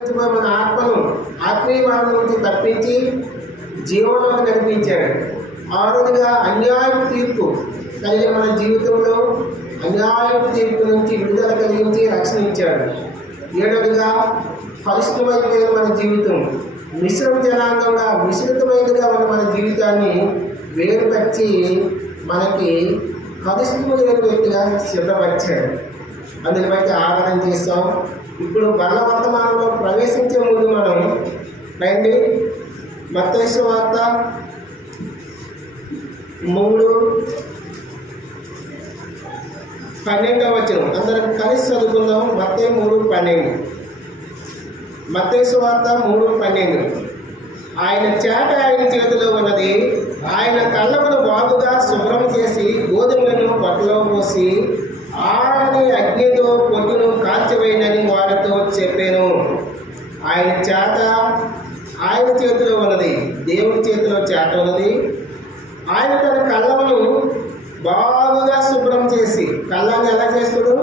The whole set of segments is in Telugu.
మన ఆత్మను ఆత్మీయ మార్గం నుంచి తప్పించి జీవనంలో నడిపించాడు. ఆరోగ్యంగా అన్యాయ తీర్పు కలిగిన మన జీవితంలో అన్యాయ తీర్పు నుంచి విడుదల కలిగించి రక్షణ ఇచ్చాడు. ఏడవదిగా ఫలిష్టమైన మన జీవితం మిశ్రమ జనాంగంగా మిశ్రితమైనదిగా ఉన్న మన జీవితాన్ని వేరుపరిచి మనకి ఫలిష్టమైన వ్యక్తిగా సిద్ధపరిచాడు. అందుని బట్టి ఆరాధన చేస్తాం. ఇప్పుడు బల్ల వర్తమానంలో ప్రవేశించే ముందు మనం రండి మత్తయి సువార్త 3:12 అందరం కలిసి చదువుకుందాం. మత్తయి 3:12. మత్తయి సువార్త 3:12. ఆయన చేట ఆయన చేతిలో ఉన్నది. ఆయన కళ్ళమును బాగుగా శుభ్రం చేసి గోధుమలను పట్టులో పోసి ఆరని అగ్నితో పొట్టును కాల్చివేయనని వారితో చెప్పాను. ఆయన చేత ఆయన చేతిలో ఉన్నది. దేవుని చేతిలో చేట ఉన్నది. ఆయన తన కళ్ళమును బాగుగా శుభ్రం చేసి, కళ్ళని ఎలా చేస్తాడు?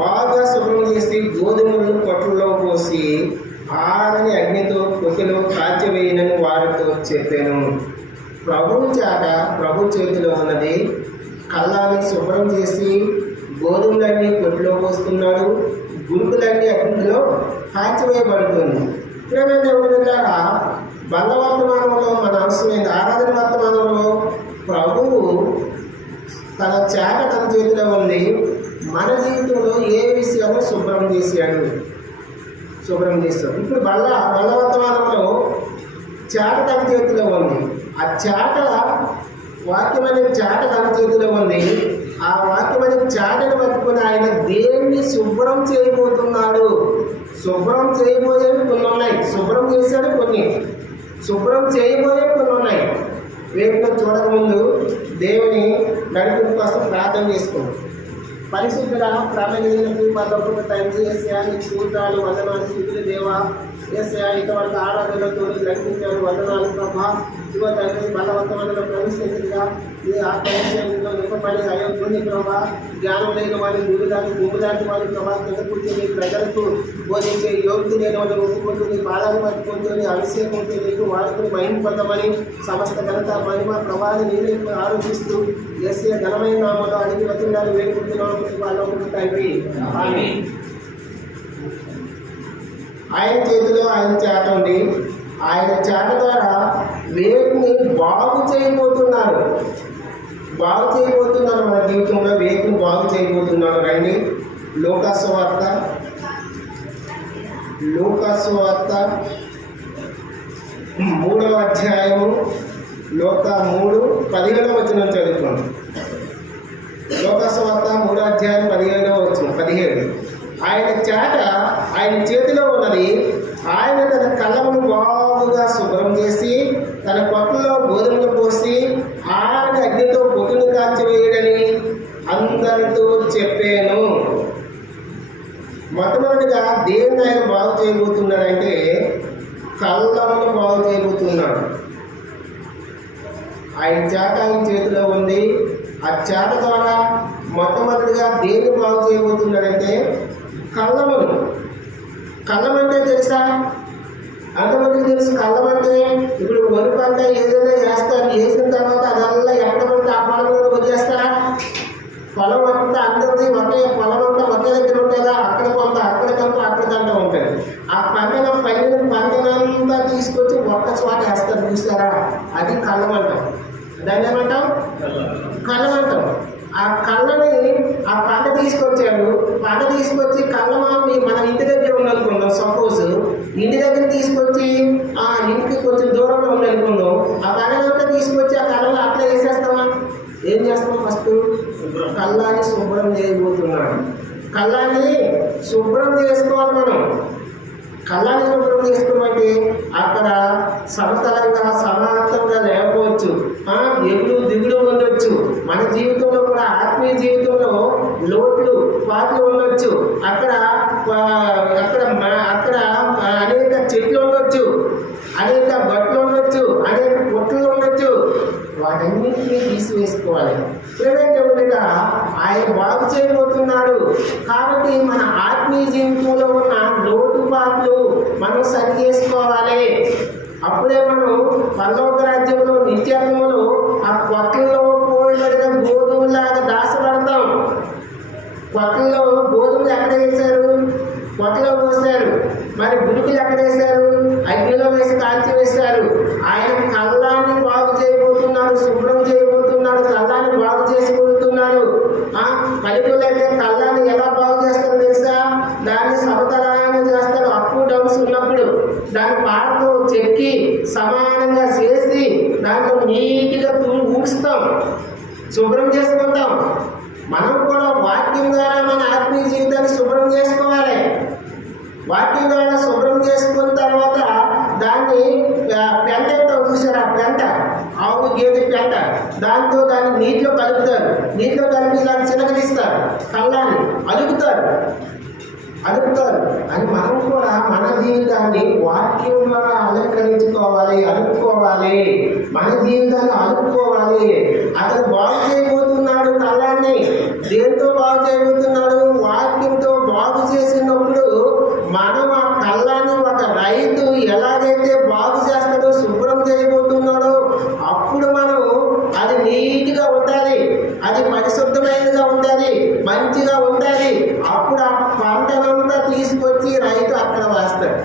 బాగా శుభ్రం చేసి గోధుమలను పొట్టులో పోసి ఆరని అగ్నితో పొట్టును కాల్చివేయనని వారితో చెప్పాను. ప్రభు చేత ప్రభు చేతిలో ఉన్నది. కళ్ళని శుభ్రం చేసి గోధుమలన్నీ పొట్టులో పోస్తున్నాడు. గురుకులన్నీ అగ్నిలో కాల్చివేయబడుతుంది. ప్రేమ దేవుని ద్వారా బల్ల వర్తమానంలో మన అవసరమైన ఆరాధన వర్తమానంలో ప్రభువు తన చేత తన చేతిలో ఉంది. మన జీవితంలో ఏ విషయాలు శుభ్రం చేశాడు. ఇప్పుడు బల్ల వర్తమానంలో చేట తన చేతిలో ఉంది. ఆ చేట వాక్యం అనే చేట తన చేతిలో ఉంది. ఆ వాక్యం అనే చేటను పట్టుకుని ఆయన దేవుని శుభ్రం చేయబోతున్నాడు. శుభ్రం చేయబోయేవి కొన్ని ఉన్నాయి. శుభ్రం చేశాడు కొన్ని. శుభ్రం చేయబోయే కొన్ని ఉన్నాయి. వేపులో చూడకముందు దేవుని నడిపింపు కోసం ప్రార్థన చేసుకోండి. పరిశుద్ధుల ప్రాణానికి పదొక తండ్రి ఏసయా నీకు స్తోత్రాలు వందనాలు స్థితులు దేవా. ఏసయా ఇంతవరకు ఆరాధనతో నడిపించారు. వందనాలు ప్రభా. ఇదిగో తండ్రి బలవంతమంలో ప్రవేశించగా ఈ ఆత్మవిషయంలో నింపబడి అయోగ్యుని ప్రభా. జ్ఞానం లేని వారి గుడి దాటి భూమి దాటి వారి ప్రభా కింద కూర్చొని ప్రజలకు బోధించే యోగ్యత లేని వాళ్ళు ఒప్పుకుంటుంది. పాదాలు పట్టుకుంటుంది. అభిషేకంతో నీకు వాడుకుని మహిమ పొందమని సమస్త ఘనత మహిమ ప్రభాని నీళ్ళు ఆరోపిస్తూ ఏసయ ఘనమైన నామంలో అడిగి వచనాలు వేడుకుంటున్నాము తండ్రి. ఆయన చేతిలో ఆయన చేట ఉంది. ఆయన చేట ద్వారా వేపుని బాగు చేయబోతున్నారు. మన జీవితంలో వేపుని బాగు చేయబోతున్నారు. రండి లూకాసు వార్త 3వ అధ్యాయము లూకా 3:17 చదువుకోండి. లూకాసు వార్త 3వ అధ్యాయం 17. ఆయన చేట ఆయన చేతిలో ఉన్నది. ఆయన తన కళ్ళమును బాగుగా శుభ్రం చేసి తన పొట్టలో గోధుమలు పోసి ఆరని అగ్నితో పొట్టును కాల్చివేయడని అందరితో చెప్పాను. మొట్టమొదటిగా దేవుని ఆయన బాగు చేయబోతున్నాడంటే కళ్ళమును బాగు చేయబోతున్నాడు. ఆయన చేట ఆయన చేతిలో ఉంది. ఆ చేట ద్వారా మొట్టమొదటిగా దేన్ని బాగు చేయబోతున్నాడంటే కళ్ళం అంటే తెలుసా? అంతమందికి తెలుసు. కళ్ళం అంటే ఇప్పుడు వరి పంట ఏదైనా వేస్తారు. వేసిన తర్వాత అదల్లా ఎక్కడంటే ఆ పొలం మీద వదిలేస్తారా? పొలం అంతా అందరిది పొలం అంతా ఒకే దగ్గర ఉంటుందా? అక్కడ కొంత అక్కడికంతా ఉంటుంది. ఆ పండిన పంటనంతా తీసుకొచ్చి ఒక్క చోట వేస్తారు. చూస్తారా? అది కళ్ళం అంటాం. దాన్ని ఏమంటాం? కళ్ళం అంటాం. ఆ కళ్ళని ఆ పంట తీసుకొచ్చాడు. పంట తీసుకొచ్చి కళ్ళమా మన ఇంటి దగ్గర ఉందనుకుందాం. సపోజ్ ఇంటి దగ్గర తీసుకొచ్చి ఆ ఇంటికి కొంచెం దూరంలో ఉందనుకుందాం. ఆ పంటనంతా తీసుకొచ్చి ఆ కళ్ళలో అట్లా వేసేస్తామా? ఏం చేస్తాం? ఫస్ట్ కళ్ళాన్ని శుభ్రం చేయబోతున్నాడు. కళ్ళాన్ని శుభ్రం చేసుకోవాలి మనం. కళ్ళాన్ని శుభ్రం చేసుకోమంటే అక్కడ సమతలంగా సమాంతరంగా లేకపోవచ్చు. ఎగుడు దిగుడు ఉండొచ్చు. మన జీవితంలో కూడా ఆత్మీయ జీవితంలో లోట్లు పాటలు ఉండొచ్చు. అక్కడ అనేక చెట్లు ఉండొచ్చు, అనేక బట్టలు ఉండొచ్చు, అనేక పొట్లు ఉండొచ్చు. వాటన్నింటినీ తీసివేసుకోవాలి. ప్రేమేంటంటే ఆయన బాగు చేయబోతున్నాడు. కాబట్టి మన ఆత్మీయ జీవితంలో ఉన్న లోటుపాట్లు మనం సరి చేసుకోవాలి. అప్పుడే మనం పరలోక రాజ్యంలో నిత్యత్వంలో ఆ కొట్లలో పోయిన గోధుమలాగా దాచబడతాం. కొట్లలో గోధుమలు ఎక్కడ వేశారు? కొట్టలో పోసారు. మరి గురుకులు ఎక్కడ వేశారు? అగ్నిలో వేసి కాల్చి వేశారు. ఆయన కళ్ళాన్ని బాగు చేయబోతున్నాడు, శుభ్రం చేయబోతున్నాడు, కళ్ళాన్ని బాగు చేసుకుంటున్నాడు. పల్లెటూళ్ళు అయితే కళ్ళాన్ని ఎలా బాగు చేస్తారో తెలుసా? దాన్ని సమతలంగా చేస్తారు. అప్పు డౌన్స్ ఉన్నప్పుడు దాన్ని పాటతో చెక్కి సమానంగా చేసి దాంట్లో నీట్గా ఊడుస్తాం, శుభ్రం చేసుకుంటాం. మనం కూడా వాక్యం ద్వారా మన ఆత్మీయ జీవితాన్ని శుభ్రం చేసుకోవాలి. వాక్యం ద్వారా శుభ్రం చేసుకున్న తర్వాత దాన్ని పెంట అంటాం చూసారా? పెంట, ఆవు గేదె పెంట, దాంతో దాన్ని నీటిలో కలుపుతారు. నీటిలో కలిపి ఇలా చిలకరిస్తారు, కళ్ళాన్ని అలుపుతారు అని మనం కూడా మన జీవితాన్ని వాక్యం ద్వారా అలంకరించుకోవాలి, అలుపుకోవాలి. మన జీవితాన్ని అలుపుకోవాలి. అతను బాగు చేయబోతున్నాడు కళ్ళాన్ని. దేంతో బాగు చేయబోతున్నాడు? వాక్యంతో బాగు చేసినప్పుడు మనం ఆ కళ్ళాన్ని ఒక రైతు ఎలాగైతే బాగు చేస్తాడో, శుభ్రం చేయబోతున్నాడో, అప్పుడు మనం అది నీట్గా ఉండాలి, అది పరిశుద్ధమైనదిగా ఉండాలి, మంచిగా ఉండాలి. అప్పుడు ఆ పంటనంతా తీసుకొచ్చి రైతు అక్కడ వేస్తాడు.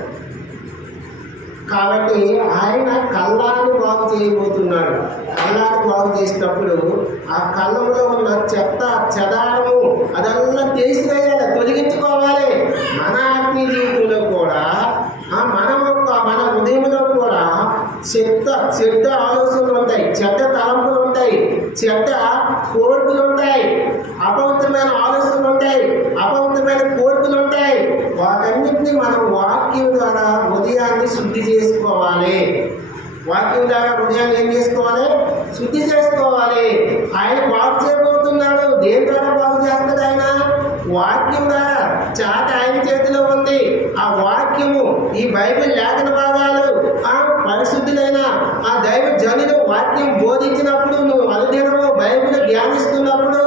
కాబట్టి ఆయన కళ్ళాన్ని బాగు చేయబోతున్నాడు. కళ్ళాన్ని బాగు చేసినప్పుడు ఆ కళ్ళంలో ఉన్న చెత్త చెదారము అదల్లా తీసివేయాలి, తొలగించుకోవాలి. మన ఆత్మీయ జీవితంలో కూడా మన హృదయంలో కూడా చెడ్డ ఆలోచనలు ఉంటాయి, చెడ్డ తలంపులు ఉంటాయి, చెడ్డ కోరికలు ఉంటాయి, అపవిత్రమైన ఆలోచనలు ఉంటాయి, అపవిత్రమైన కోరికలు ఉంటాయి. వాటన్నిటిని మనం వాక్యం ద్వారా హృదయాన్ని శుద్ధి చేసుకోవాలి. వాక్యం ద్వారా హృదయాన్ని ఏం చేసుకోవాలి? శుద్ధి చేసుకోవాలి. ఆయన బాగు చేయబోతున్నాడు. దేని ద్వారా బాగు చేస్తాడు? ఆయన వాక్యం ద్వారా. చాట ఆయన చేతిలో ఉంది. ఆ వాక్యము, ఈ బైబిల్ లేఖన భాగాలు పరిశుద్ధులైన ఆ దైవ జనులు వాక్యం బోధించినప్పుడు, నువ్వు అనుదినము బైబిల్ ధ్యానిస్తున్నప్పుడు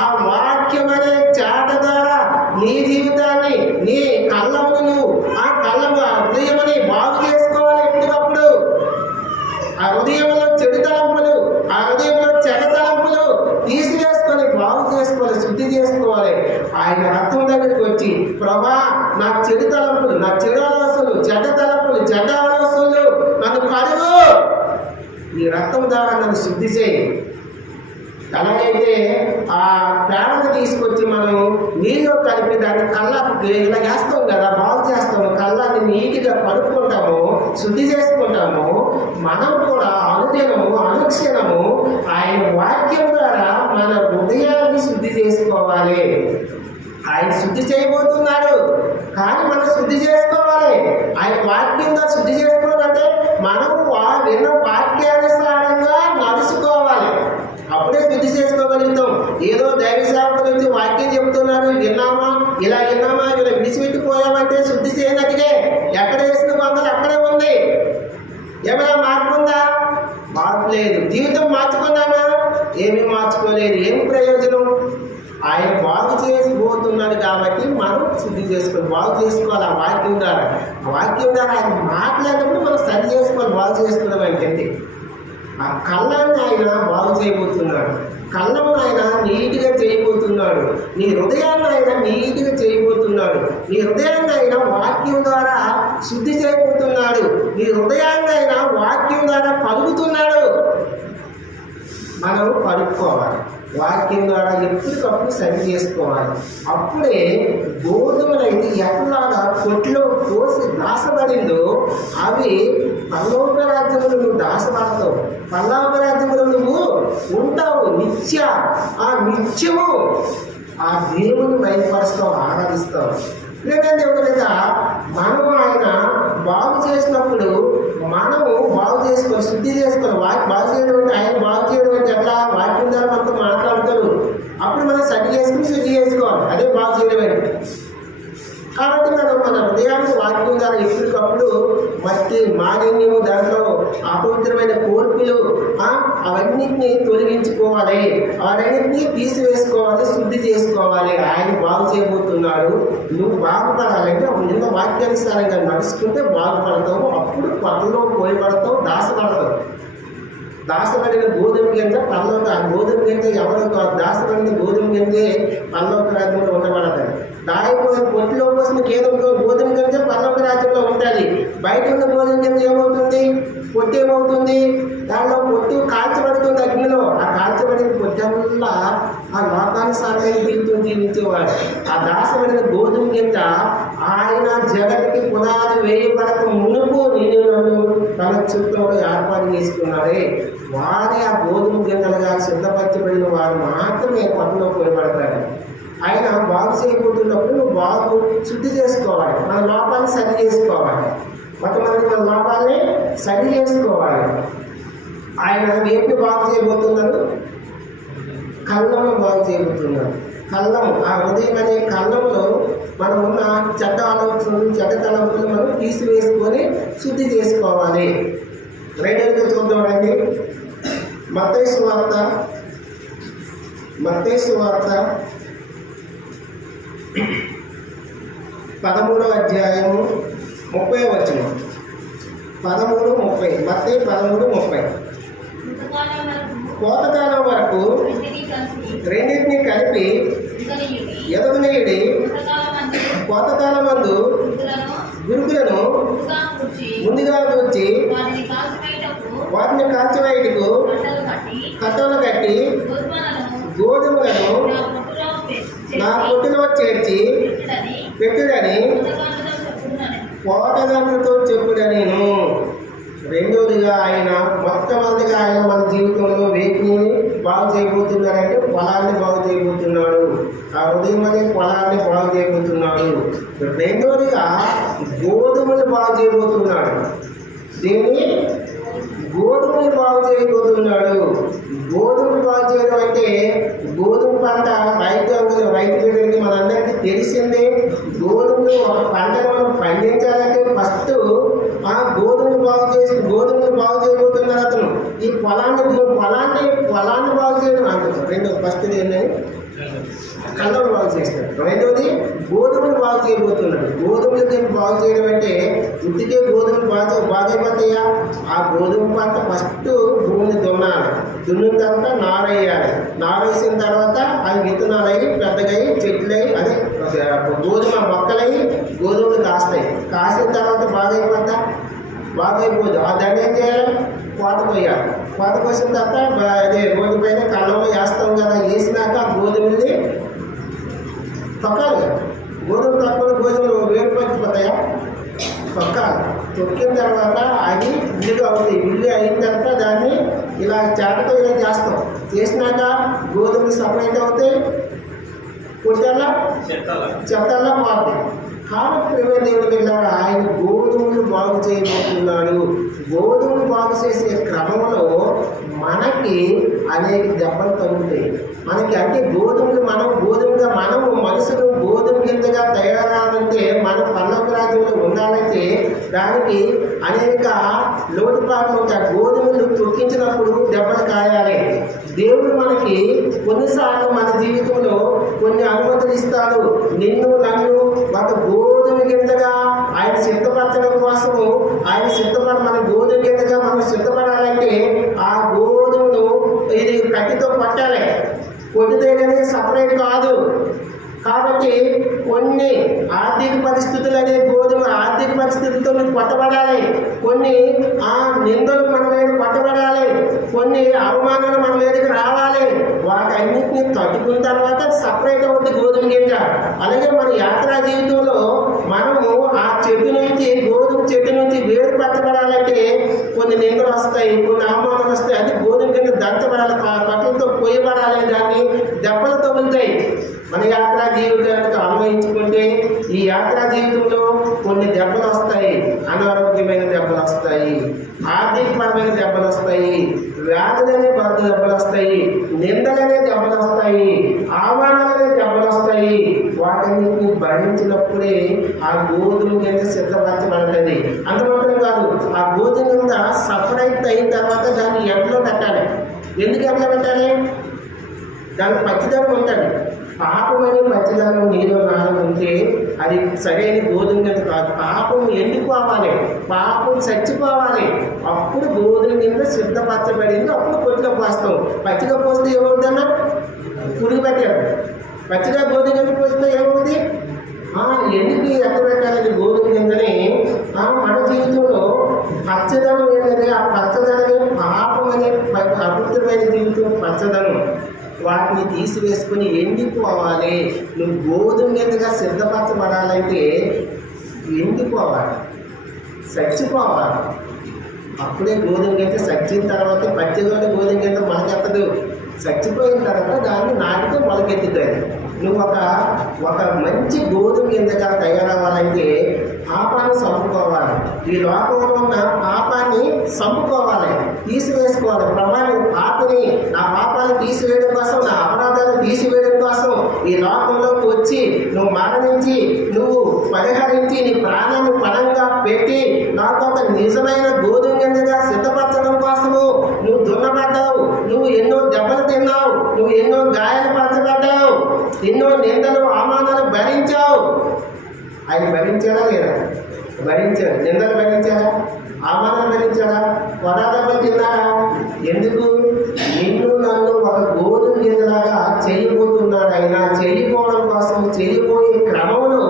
ఆ వాక్యం అనే చాట ద్వారా నీ జీవితాన్ని, నీ కళ్ళమును, ఆ కళ్ళము హృదయమని బాగు చేసుకోవాలి. ఎప్పటికప్పుడు ఆ హృదయంలో చెడు తలంపులు, ఆ హృదయంలో చెడ్డ తలంపులు తీసివేసుకొని బాగు చేసుకోవాలి, శుద్ధి చేసుకోవాలి. ఆయన రక్తం దగ్గరికి వచ్చి, ప్రభా నా చెడు తలంపులు, నా చెడు ఆలోచనలు, చెడ్డ తలంపులు, చెడ్డ ఆలోచనలు నన్ను కడుగు, నీ రక్తం ద్వారా నన్ను శుద్ధి చేయి. ఎలాగైతే ఆ పేడను తీసుకొచ్చి మనం నీళ్ళు కలిపి దాన్ని కళ్ళకి ఇలా వేస్తాం కదా, బాగు చేస్తాము, కళ్ళని నీట్గా కడుక్కుంటాము, శుద్ధి చేసుకుంటాము. మనం కూడా అనుదినము, అనుక్షణము ఆయన వాక్యం ద్వారా మన హృదయాన్ని శుద్ధి చేసుకోవాలి. ఆయన శుద్ధి చేయబోతున్నాడు, కానీ మనం శుద్ధి చేసుకోవాలి. ఆయన వాక్యంగా శుద్ధి చేసుకోవాలంటే మనం విన్న వాక్యానుసారంగా నడుచుకోవాలి. అప్పుడే శుద్ధి చేసుకోగలుగుతాం. ఏదో దైవ సేవకుల నుంచి వాక్యం చెప్తున్నారు, విన్నామా, ఇలా విడిచిపెట్టిపోయామంటే శుద్ధి చేయనట్టుగా. ఎక్కడ వేసిన బంధలు అక్కడే ఉంది. ఏమైనా మార్పు ఉందా? మార్పు లేదు. జీవితం మార్చుకున్నామా? ఏమీ మార్చుకోలేదు. ఏం ప్రయోజనం? ఆయన బాగు చేసిపోతున్నాడు కాబట్టి మనం శుద్ధి చేసుకోవాలి, బాగు చేసుకోవాలి. ఆ వాక్యం ద్వారా, ఆ వాక్యం ద్వారా ఆయన మాట్లాడినప్పుడు మనం సరి చేసుకోవాలి, బాగు చేసుకోవడం అంటే. ఆ కళ్ళాన్ని ఆయన బాగు చేయబోతున్నాడు, కళ్ళను ఆయన నీట్గా చేయబోతున్నాడు, నీ హృదయాన్ని ఆయన నీట్గా చేయబోతున్నాడు, నీ హృదయాన్ని ఆయన వాక్యం ద్వారా శుద్ధి చేయబోతున్నాడు, నీ హృదయాన్ని ఆయన వాక్యం ద్వారా పలుకుతున్నాడు. మనం పడుకోవాలి, వాక్యం ద్వారా ఎప్పటికప్పుడు సరి చేసుకోవాలి. అప్పుడే గోధుమలైతే ఎట్లాగా కొట్లో పోసి దాసబడిందో అవి పరలోక రాజ్యములు నువ్వు దాసపడతావు, పరలోక రాజ్యములు నువ్వు ఉంటావు. ఆ నిత్యము ఆ దేవుని బయటపరుస్తావు, ఆరాధిస్తావు. లేదంటే ఒకరిగా మనము ఆయన బాగు చేసినప్పుడు మనము బాగు చేసుకోవాలి, శుద్ధి చేసుకోవాలి. బాగు చేయడం అంటే, ఆయన బాగు చేయడం అంటే ఎట్లా? వాక్యం ద్వారా మనతో మాట్లాడతారు, అప్పుడు మనం సరి చేసుకుని శుద్ధి చేసుకోవాలి. అదే బాగు చేయడం అంటే. కాబట్టి మనం మన హృదయాన్ని వాక్యం ద్వారా ఎప్పటికప్పుడు ఒకప్పుడు మట్టి మాలిన్యము, దాంట్లో అపవిత్రమైన కోర్పులు అవన్నిటిని తొలగించుకోవాలి, అవన్నిటిని తీసివేసుకోవాలి, శుద్ధి చేసుకోవాలి. ఆయన బాగు చేయబోతున్నాడు. నువ్వు బాగుపడాలంటే నిన్న వాక్యానుసారంగా నడుచుకుంటే బాగుపడతావు. అప్పుడు పట్టులో పోయబడతావు, దాసపడతావు. దాసపడిన గోధుమ గింజ పరలోక, ఆ గోధుమ గింజ ఎవరు కాదు, దాసపడిన గోధుమ గింజే పరలోక రాజ్యంలో ఉండబడతాయి. దాయిపోయిన పొట్టులో పోసిన గోధుమ గింజ పరలోక రాజ్యంలో ఉంటుంది. బయట ఉన్న గోధుమ గింజ ఏమవుతుంది? పొట్టు ఏమవుతుంది? దానిలో పొట్టు కాల్చబడుతుంది అగ్నిలో. ఆ కాల్చబడిన పొట్టల్లా ఆ లోకానుసారమైన జీవితం జీవించేవాడు. ఆ దాసపడిన గోధుమ గింజ ఆయన జగతికి పునాది వేయబడక మునుపు నేను నన్ను తన చుట్టూలో ఏర్పాటు చేసుకున్నాడే. వారి ఆ గోధుమ గింజలుగా సిద్ధపరచబడిన వారు మాత్రమే పట్టులో పోయబడతారు. ఆయన బాగు చేయబోతున్నప్పుడు నువ్వు బాగు శుద్ధి చేసుకోవాలి, మన లోపాన్ని సరి చేసుకోవాలి. కొంతమంది మన లోపాన్ని సరి చేసుకోవాలి. ఆయన వేపుని బాగు చేయబోతున్నాడు, కళ్ళము బాగు చేయబోతున్నాడు. కళ్ళము, ఆ ఉదయం అనే కళ్ళములో మనం ఉన్న చెడ్డ ఆలోచనలు, చెడ్డ తలంపులు మనం తీసివేసుకొని శుద్ధి చేసుకోవాలి. రెండోది చూద్దాం రండి. మత్తయి సువార్త 13వ అధ్యాయము 30వ వచనం. 13:30. మత్తయి 13:30. కోతకాలం వరకు రెండింటినీ కలిపి ఎదగనీయుడి, కోతకాలం మందు గురుకులను ముందుగా వచ్చి వాటిని కాల్చివేయుటకు కట్టలు కట్టి గోధుమలను నా పొట్టులో చేర్చి పెట్టుడని కోతదారులతో చెప్పుడని. రెండోదిగా ఆయన మొట్టమొదటిగా ఆయన మన జీవితంలో వేటిని బాగు చేయబోతున్నాడంటే పొలాన్ని బాగు చేయబోతున్నాడు. ఆ ఉదయం అనే పొలాన్ని బాగు చేయబోతున్నాడు. రెండోదిగా గోధుమలు బాగు చేయబోతున్నాడు. దీన్ని గోధుమలు బాగు చేయబోతున్నాడు. గోధుమలు బాగు చేయడం అంటే గోధుమ పంట రైతు బిడ్డలకి మనందరికీ తెలిసిందే. గోధుమలు ఒక పంటను మనం పండించాలంటే ఫస్ట్ ఆ గోధుమలు బాగు చేయబోతున్నారు అతను. ఈ పొలాన్ని బాగు చేయడం అంటారు. రెండో ఫస్ట్ ఏంటంటే కళ్ళను బాగు చేస్తాడు. రెండోది గోధుమలు బాగు చేయబోతున్నాడు. గోధుమలు బాగు చేయడం అంటే ఇంటికే గోధుమలు బాగైపోతాయా? ఆ గోధుమ పంట ఫస్ట్ భూమిని దున్నాలి. దున్నిన తర్వాత నారేయాలి. నారేసిన తర్వాత అవి విత్తనాలు అయ్యి పెద్దగా చెట్లై అదే గోధుమ మొక్కలయ్యి గోధుమలు కాస్తాయి. కాసిన తర్వాత బాగైపోదు. ఆ దాన్ని ఏం చేయాలి? కోత కొయ్యాలి. కోత కోసిన తర్వాత అదే రోడ్డు పైన కళ్ళంలో వేస్తాం కదా, వేసినాక గోధుమల్ని తొక్కాలి. గోధుమలు వేరుపడిపోతాయా? తొక్కాలి. తొక్కిన తర్వాత అవి ఇల్లుగా అవుతాయి. ఇల్లు అయిన తర్వాత దాన్ని ఇలా చాటతో ఇలా చేస్తాం. చేసినాక గోధుమలు సపరేట్ అవుతాయి, పుట్టల్లా చెత్తల్లా పోతాయి. కాబట్టి దేవుడు వెళ్ళాడు, ఆయన గోధుమలు బాగు చేయబోతున్నాడు. గోధుమలు బాగు చేసే క్రమంలో మనకి అనేక దెబ్బలు తగ్గుతాయి. మనకి అంటే గోధుమగా మనుషులు గోధుమ కిందగా తయారాలంటే మనం పరలోక రాజ్యంలో ఉండాలంటే దానికి అనేక లోటుపాట్లు ఉంటాయి. గోధుమలు తొక్కించినప్పుడు దెబ్బలు కాయాలి. దేవుడు మనకి కొన్నిసార్లు మన జీవితంలో కొన్ని అనుమతులు ఇస్తాడు. నిన్ను నన్ను ఒక గోధుమ కిందగా ఆయన సిద్ధపరచడం కోసము మన గోధుమ కిందగా మనం సిద్ధపడాలంటే ఆ గోధుమను ఇది కట్టితో పట్టాలి. కొట్టితేనే సపరేట్ కాదు. కాబట్టి కొన్ని ఆర్థిక పరిస్థితులు అనే గోధుమ ఆర్థిక పరిస్థితులతో మీరు పట్టబడాలి. కొన్ని నిందలు మన మీద పట్టబడాలి. కొన్ని అవమానాలు మన మీదకి రావాలి. వాటన్నిటిని తట్టుకున్న తర్వాత సపరేట్ అవుతుంది గోధుమ గింజ. అలాగే మన యాత్రా జీవితంలో మనము ఆ గోధుమ చెట్టు నుంచి వేరుపరచబడాలంటే కొన్ని నిందలు వస్తాయి, కొన్ని అవమానాలు వస్తాయి. అది గోధుమ గింజ దంచబడాలి, కట్టలతో పోయబడాలి, దాన్ని దెబ్బలు తగులుతాయి. మన యాత్రా జీవితానికి అన్వయించుకుంటే ఈ యాత్రా జీవితంలో కొన్ని దెబ్బలు వస్తాయి. అనారోగ్యమైన దెబ్బలు వస్తాయి, ఆర్థికపరమైన దెబ్బలు వస్తాయి, వ్యాధులనే దెబ్బలు వస్తాయి, నిందలనే దెబ్బలు వస్తాయి, అవమానాలనే దెబ్బలు వస్తాయి. వాటిని భరించినప్పుడే ఆ గోధుమ కింద సిద్ధపరచబడుతుంది. అంత మాత్రం కాదు, ఆ గోధుమ కింద సపరేట్ అయిన తర్వాత దాన్ని ఎండలో పెట్టాలి. ఎందుకు ఎండలో పెట్టాలి? దానికి పచ్చిదనం ఉంటుంది. పాపమని పచ్చిదనం నీలో ఉంటే అది సరైన గోధుమ కింద కాదు. పాపం ఎండిపోవాలి, పాపం చచ్చిపోవాలి. అప్పుడు గోధుమ కింద సిద్ధపరచబడింది. అప్పుడు కొద్దిగా పోస్తాం. పచ్చిగా పోస్తే ఏమవుతుందన్నా? పురుగు పెట్టారు. పచ్చిగా గోధుమ కింద పోస్తే ఏమవుతుంది? ఎందుకు ఎక్కడ పెట్టాలని గోధుమ కిందని మన జీవితంలో పచ్చదనం ఏంటంటే ఆ పచ్చదనమే పాపం అనే అపవిత్రమైన జీవితం పచ్చదనం. వాటిని తీసివేసుకుని ఎండిపోవాలి. నువ్వు గోధుమ కిందగా సిద్ధపరచబడాలంటే ఎండిపోవాలి, చచ్చిపోవాలి. అప్పుడే గోధుమ కింద చచ్చిన తర్వాత పచ్చిగా గోధుమ కింద మొలకెత్తదు. చచ్చిపోయిన తర్వాత దాన్ని నాటితో మొలకెత్తుతుంది. నువ్వు ఒక మంచి గోధుమ కిందగా తయారవ్వాలంటే పాపాన్ని చంపుకోవాలి. ఈ లోకంలో ఉన్న పాపాన్ని చంపుకోవాలి, తీసివేసుకోవాలి. పాపిని నా పాపాన్ని తీసివేయడం కోసం, నా అపరాధాలను తీసివేయడం కోసం ఈ లోకంలోకి వచ్చి నువ్వు మరణించి, నువ్వు పరిహరించి, నీ ప్రాణాన్ని పణంగా పెట్టి నాకు ఒక నిజమైన గోధుమ కిందగా సిద్ధపరచడం కోసము నువ్వు దున్నబడ్డావు. నువ్వు ఎన్నో దెబ్బలు తిన్నావు, నువ్వు ఎన్నో గాయాలు పరచబడ్డావు, ఎన్నో నిందలు అవమానాలు భరించావు. ఆయన భరించాడా లేదా? భరించాడు. నిందలు భరించాడా? అవమానాలు భరించాడా? కొడాదెబ్బలు తిన్నాడా? ఎందుకు? నిన్ను నన్ను ఒక గోధుమ గింజలాగా చేయబోతున్నాడు. ఆయన చేయకపోవడం కోసం, చేయబోయే క్రమంలో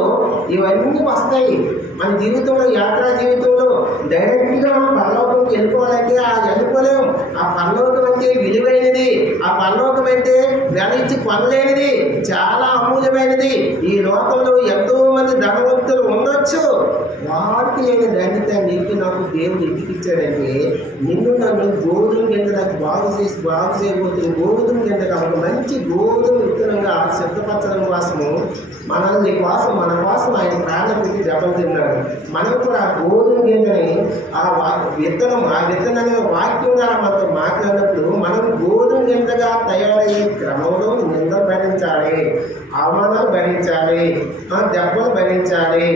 ఇవన్నీ వస్తాయి. మన జీవితంలో, యాత్రా జీవితంలో డైరెక్ట్గా మనం పరలోకంకి వెళ్ళిపోవాలంటే వెళ్ళిపోలేము. ఆ పరలోకం అంటే విలువైనది, ఆ పరలోకం అంటే వెలించి కొనలేనిది, చాలా అమూల్యమైనది. ఈ లోకంలో ఎంతో మంది ధనవంతులు ఉండొచ్చు. వారికి అయిన ధన్యత నీకు నాకు దేవుడు ఎందుకు ఇచ్చాడంటే నిన్ను నన్ను గోధుమ గింజలకు బాగు చేయబోతుంది. గోధుమ గింజగా ఒక మంచి గోధుమ విత్తనంగా సిద్ధపరచడం కోసము మనల్ని కోసం, మన కోసం ఆయన ప్రాణం పెట్టి దెబ్బలు తిన్నాడు. మనం కూడా ఆ గోధుమ గింజని ఆ విత్తనాన్ని వాక్యం ద్వారా మనతో మాట్లాడినప్పుడు మనం గోధుమ గింజగా తయారయ్యే క్రమంలో నిందలు భరించాలి, అవమానాలు భరించాలి, దెబ్బలు భరించాలి.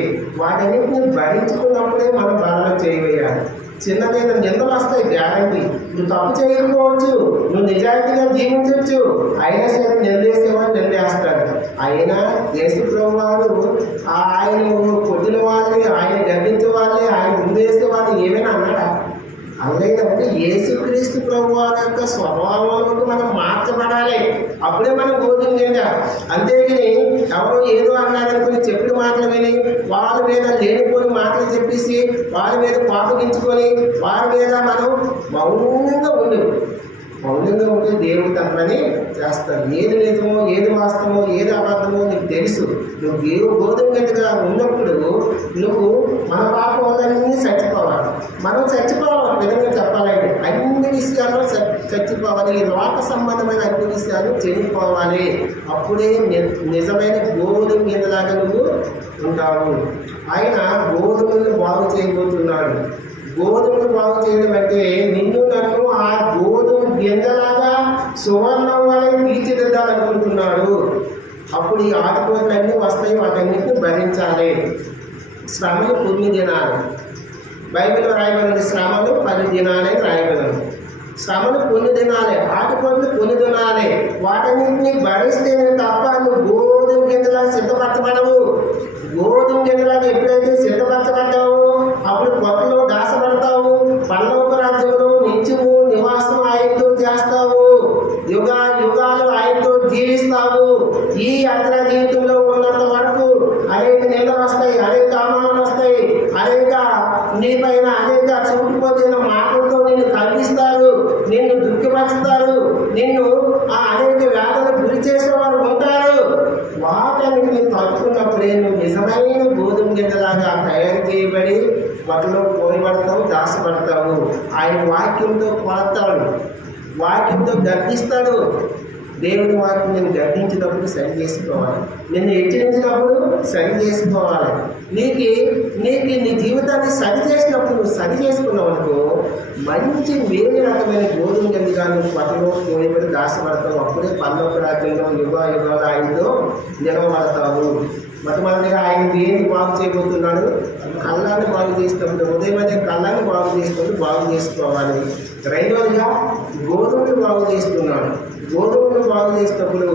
వాటన్నిటిని భరించుకున్నప్పుడే మనం బాధలో చేయవేయాలి. చిన్నదైన నిందలు వస్తాయి, గ్యారంటీ. నువ్వు తప్పు చేయకపోవచ్చు, నువ్వు నిజాయితీగా జీవించవచ్చు, అయినా సరే నిందేసేవాళ్ళు నిందేస్తాడు. అయినా యేసు ప్రభువు వారు ఆయన కొట్టిన వాళ్ళని, ఆయన గర్వించే వాళ్ళని, ఆయన ముందేసే వాళ్ళని ఏమైనా అన్నాడా? అలాగైతే యేసుక్రీస్తు ప్రభు వారి యొక్క స్వభావంలోకి మనం మార్చబడాలి. అప్పుడే మనం గోధుమ గింజ. అంతేగాని ఎవరో ఏదో అన్నారనుకుని చెప్పిన మాటలు విని వాళ్ళ మీద లేనిపోని మాటలు చెప్పేసి వాళ్ళ మీద పాపగించుకొని వారి మీద మనం మౌనంగా ఉంటే దేవుడు తన పని చేస్తాడు. ఏది నిజమో, ఏది వాస్తవమో, ఏది అబద్ధమో నీకు తెలుసు. నువ్వు గోధుమ గింజగా ఉన్నప్పుడు నువ్వు మన పాపములన్నీ చచ్చిపోవాలి. మనం చచ్చిపోవాలి. విధంగా చెప్పాలంటే అన్ని విషయాల్లో చచ్చిపోవాలి. ఈ లోక సంబంధమైన అన్ని విషయాలు చెడిపోవాలి. అప్పుడే నిజమైన గోధుమ గింజలాగా నువ్వు ఉంటావు. ఆయన గోధుమలను బాగు చేయబోతున్నాడు. గోధుమలు బాగు చేయడం అంటే నిన్ను నన్ను ఆ గోధుమ గింజలాగా సువర్ణం వలె తీర్చిదిద్దాలనుకుంటున్నాడు. అప్పుడు ఈ ఆటుపోట్లన్నీ వస్తాయి, వాటన్నిటిని భరించాలి. శ్రమలు 9 దినాలు బైబిల్లో రాయబడింది. శ్రమలు 10 దినాలే రాయబడింది. శ్రమలు 9 దినాలే, ఆటుపోట్లు 9 దినాలే. వాటన్నింటినీ భరిస్తేనే తప్ప నువ్వు గోధుమ గింజలా సిద్ధపరచబడవు. గోధుమ గింజలాగా ఎప్పుడైతే సిద్ధపరచబడ్డావో అప్పుడు కొత్తలో దాసపడతావు. పరలోక రాజ్యంలో నిత్యము నివాసం ఆయనతో చేస్తావు. యుగాలు ఆయనతో జీవిస్తావు. ఈ యాత్రా జీవితంలో ఉన్నంత వరకు అనేక నిందలు వస్తాయి, అనేక అవమానాలు వస్తాయి, అనేక నీ పైన అనేక చూపిపోతున్న మాటలతో నిన్ను కల్పిస్తారు, నిన్ను దుఃఖపరుస్తారు, నిన్ను అనేక వ్యాధులకు గురి చేసేవారు ఉంటారు. వాటన్నిటిని తట్టుకున్నప్పుడే నువ్వు నిజమైన గోధుమ గింజలాగా తయారు చేయబడి వాటిలో పోయబడతావు, దాసపడతావు. ఆయన వాక్యంతో కొడతాడు, వాక్యంతో గర్దిస్తాడు. దేవుని వాక్యం నేను గర్దించినప్పుడు సరి చేసుకోవాలి, నిన్ను హెచ్చరించినప్పుడు సరి చేసుకోవాలి. నీకు నీ జీవితాన్ని సరి చేసినప్పుడు నువ్వు సరి చేసుకున్నావు అనుకో, మంచి వేరే రకమైన గోధుమ గింజగా నువ్వు పట్టలో పోయబడి దాసపడతావు. అప్పుడే పరలోక రాజ్యంలో యుగాలు ఆయనతో నిలవబడతావు. మొట్టమొదటిగా ఆయన దేన్ని బాగు చేయబోతున్నాడు? కళ్ళాన్ని బాగు చేసినప్పుడు, ఉదయం అదే కళ్ళాన్ని బాగు చేసినప్పుడు బాగు చేసుకోవాలి. రెండవదిగా గోధుమలు బాగు చేస్తున్నాడు. గోధుమలు బాగు చేసినప్పుడు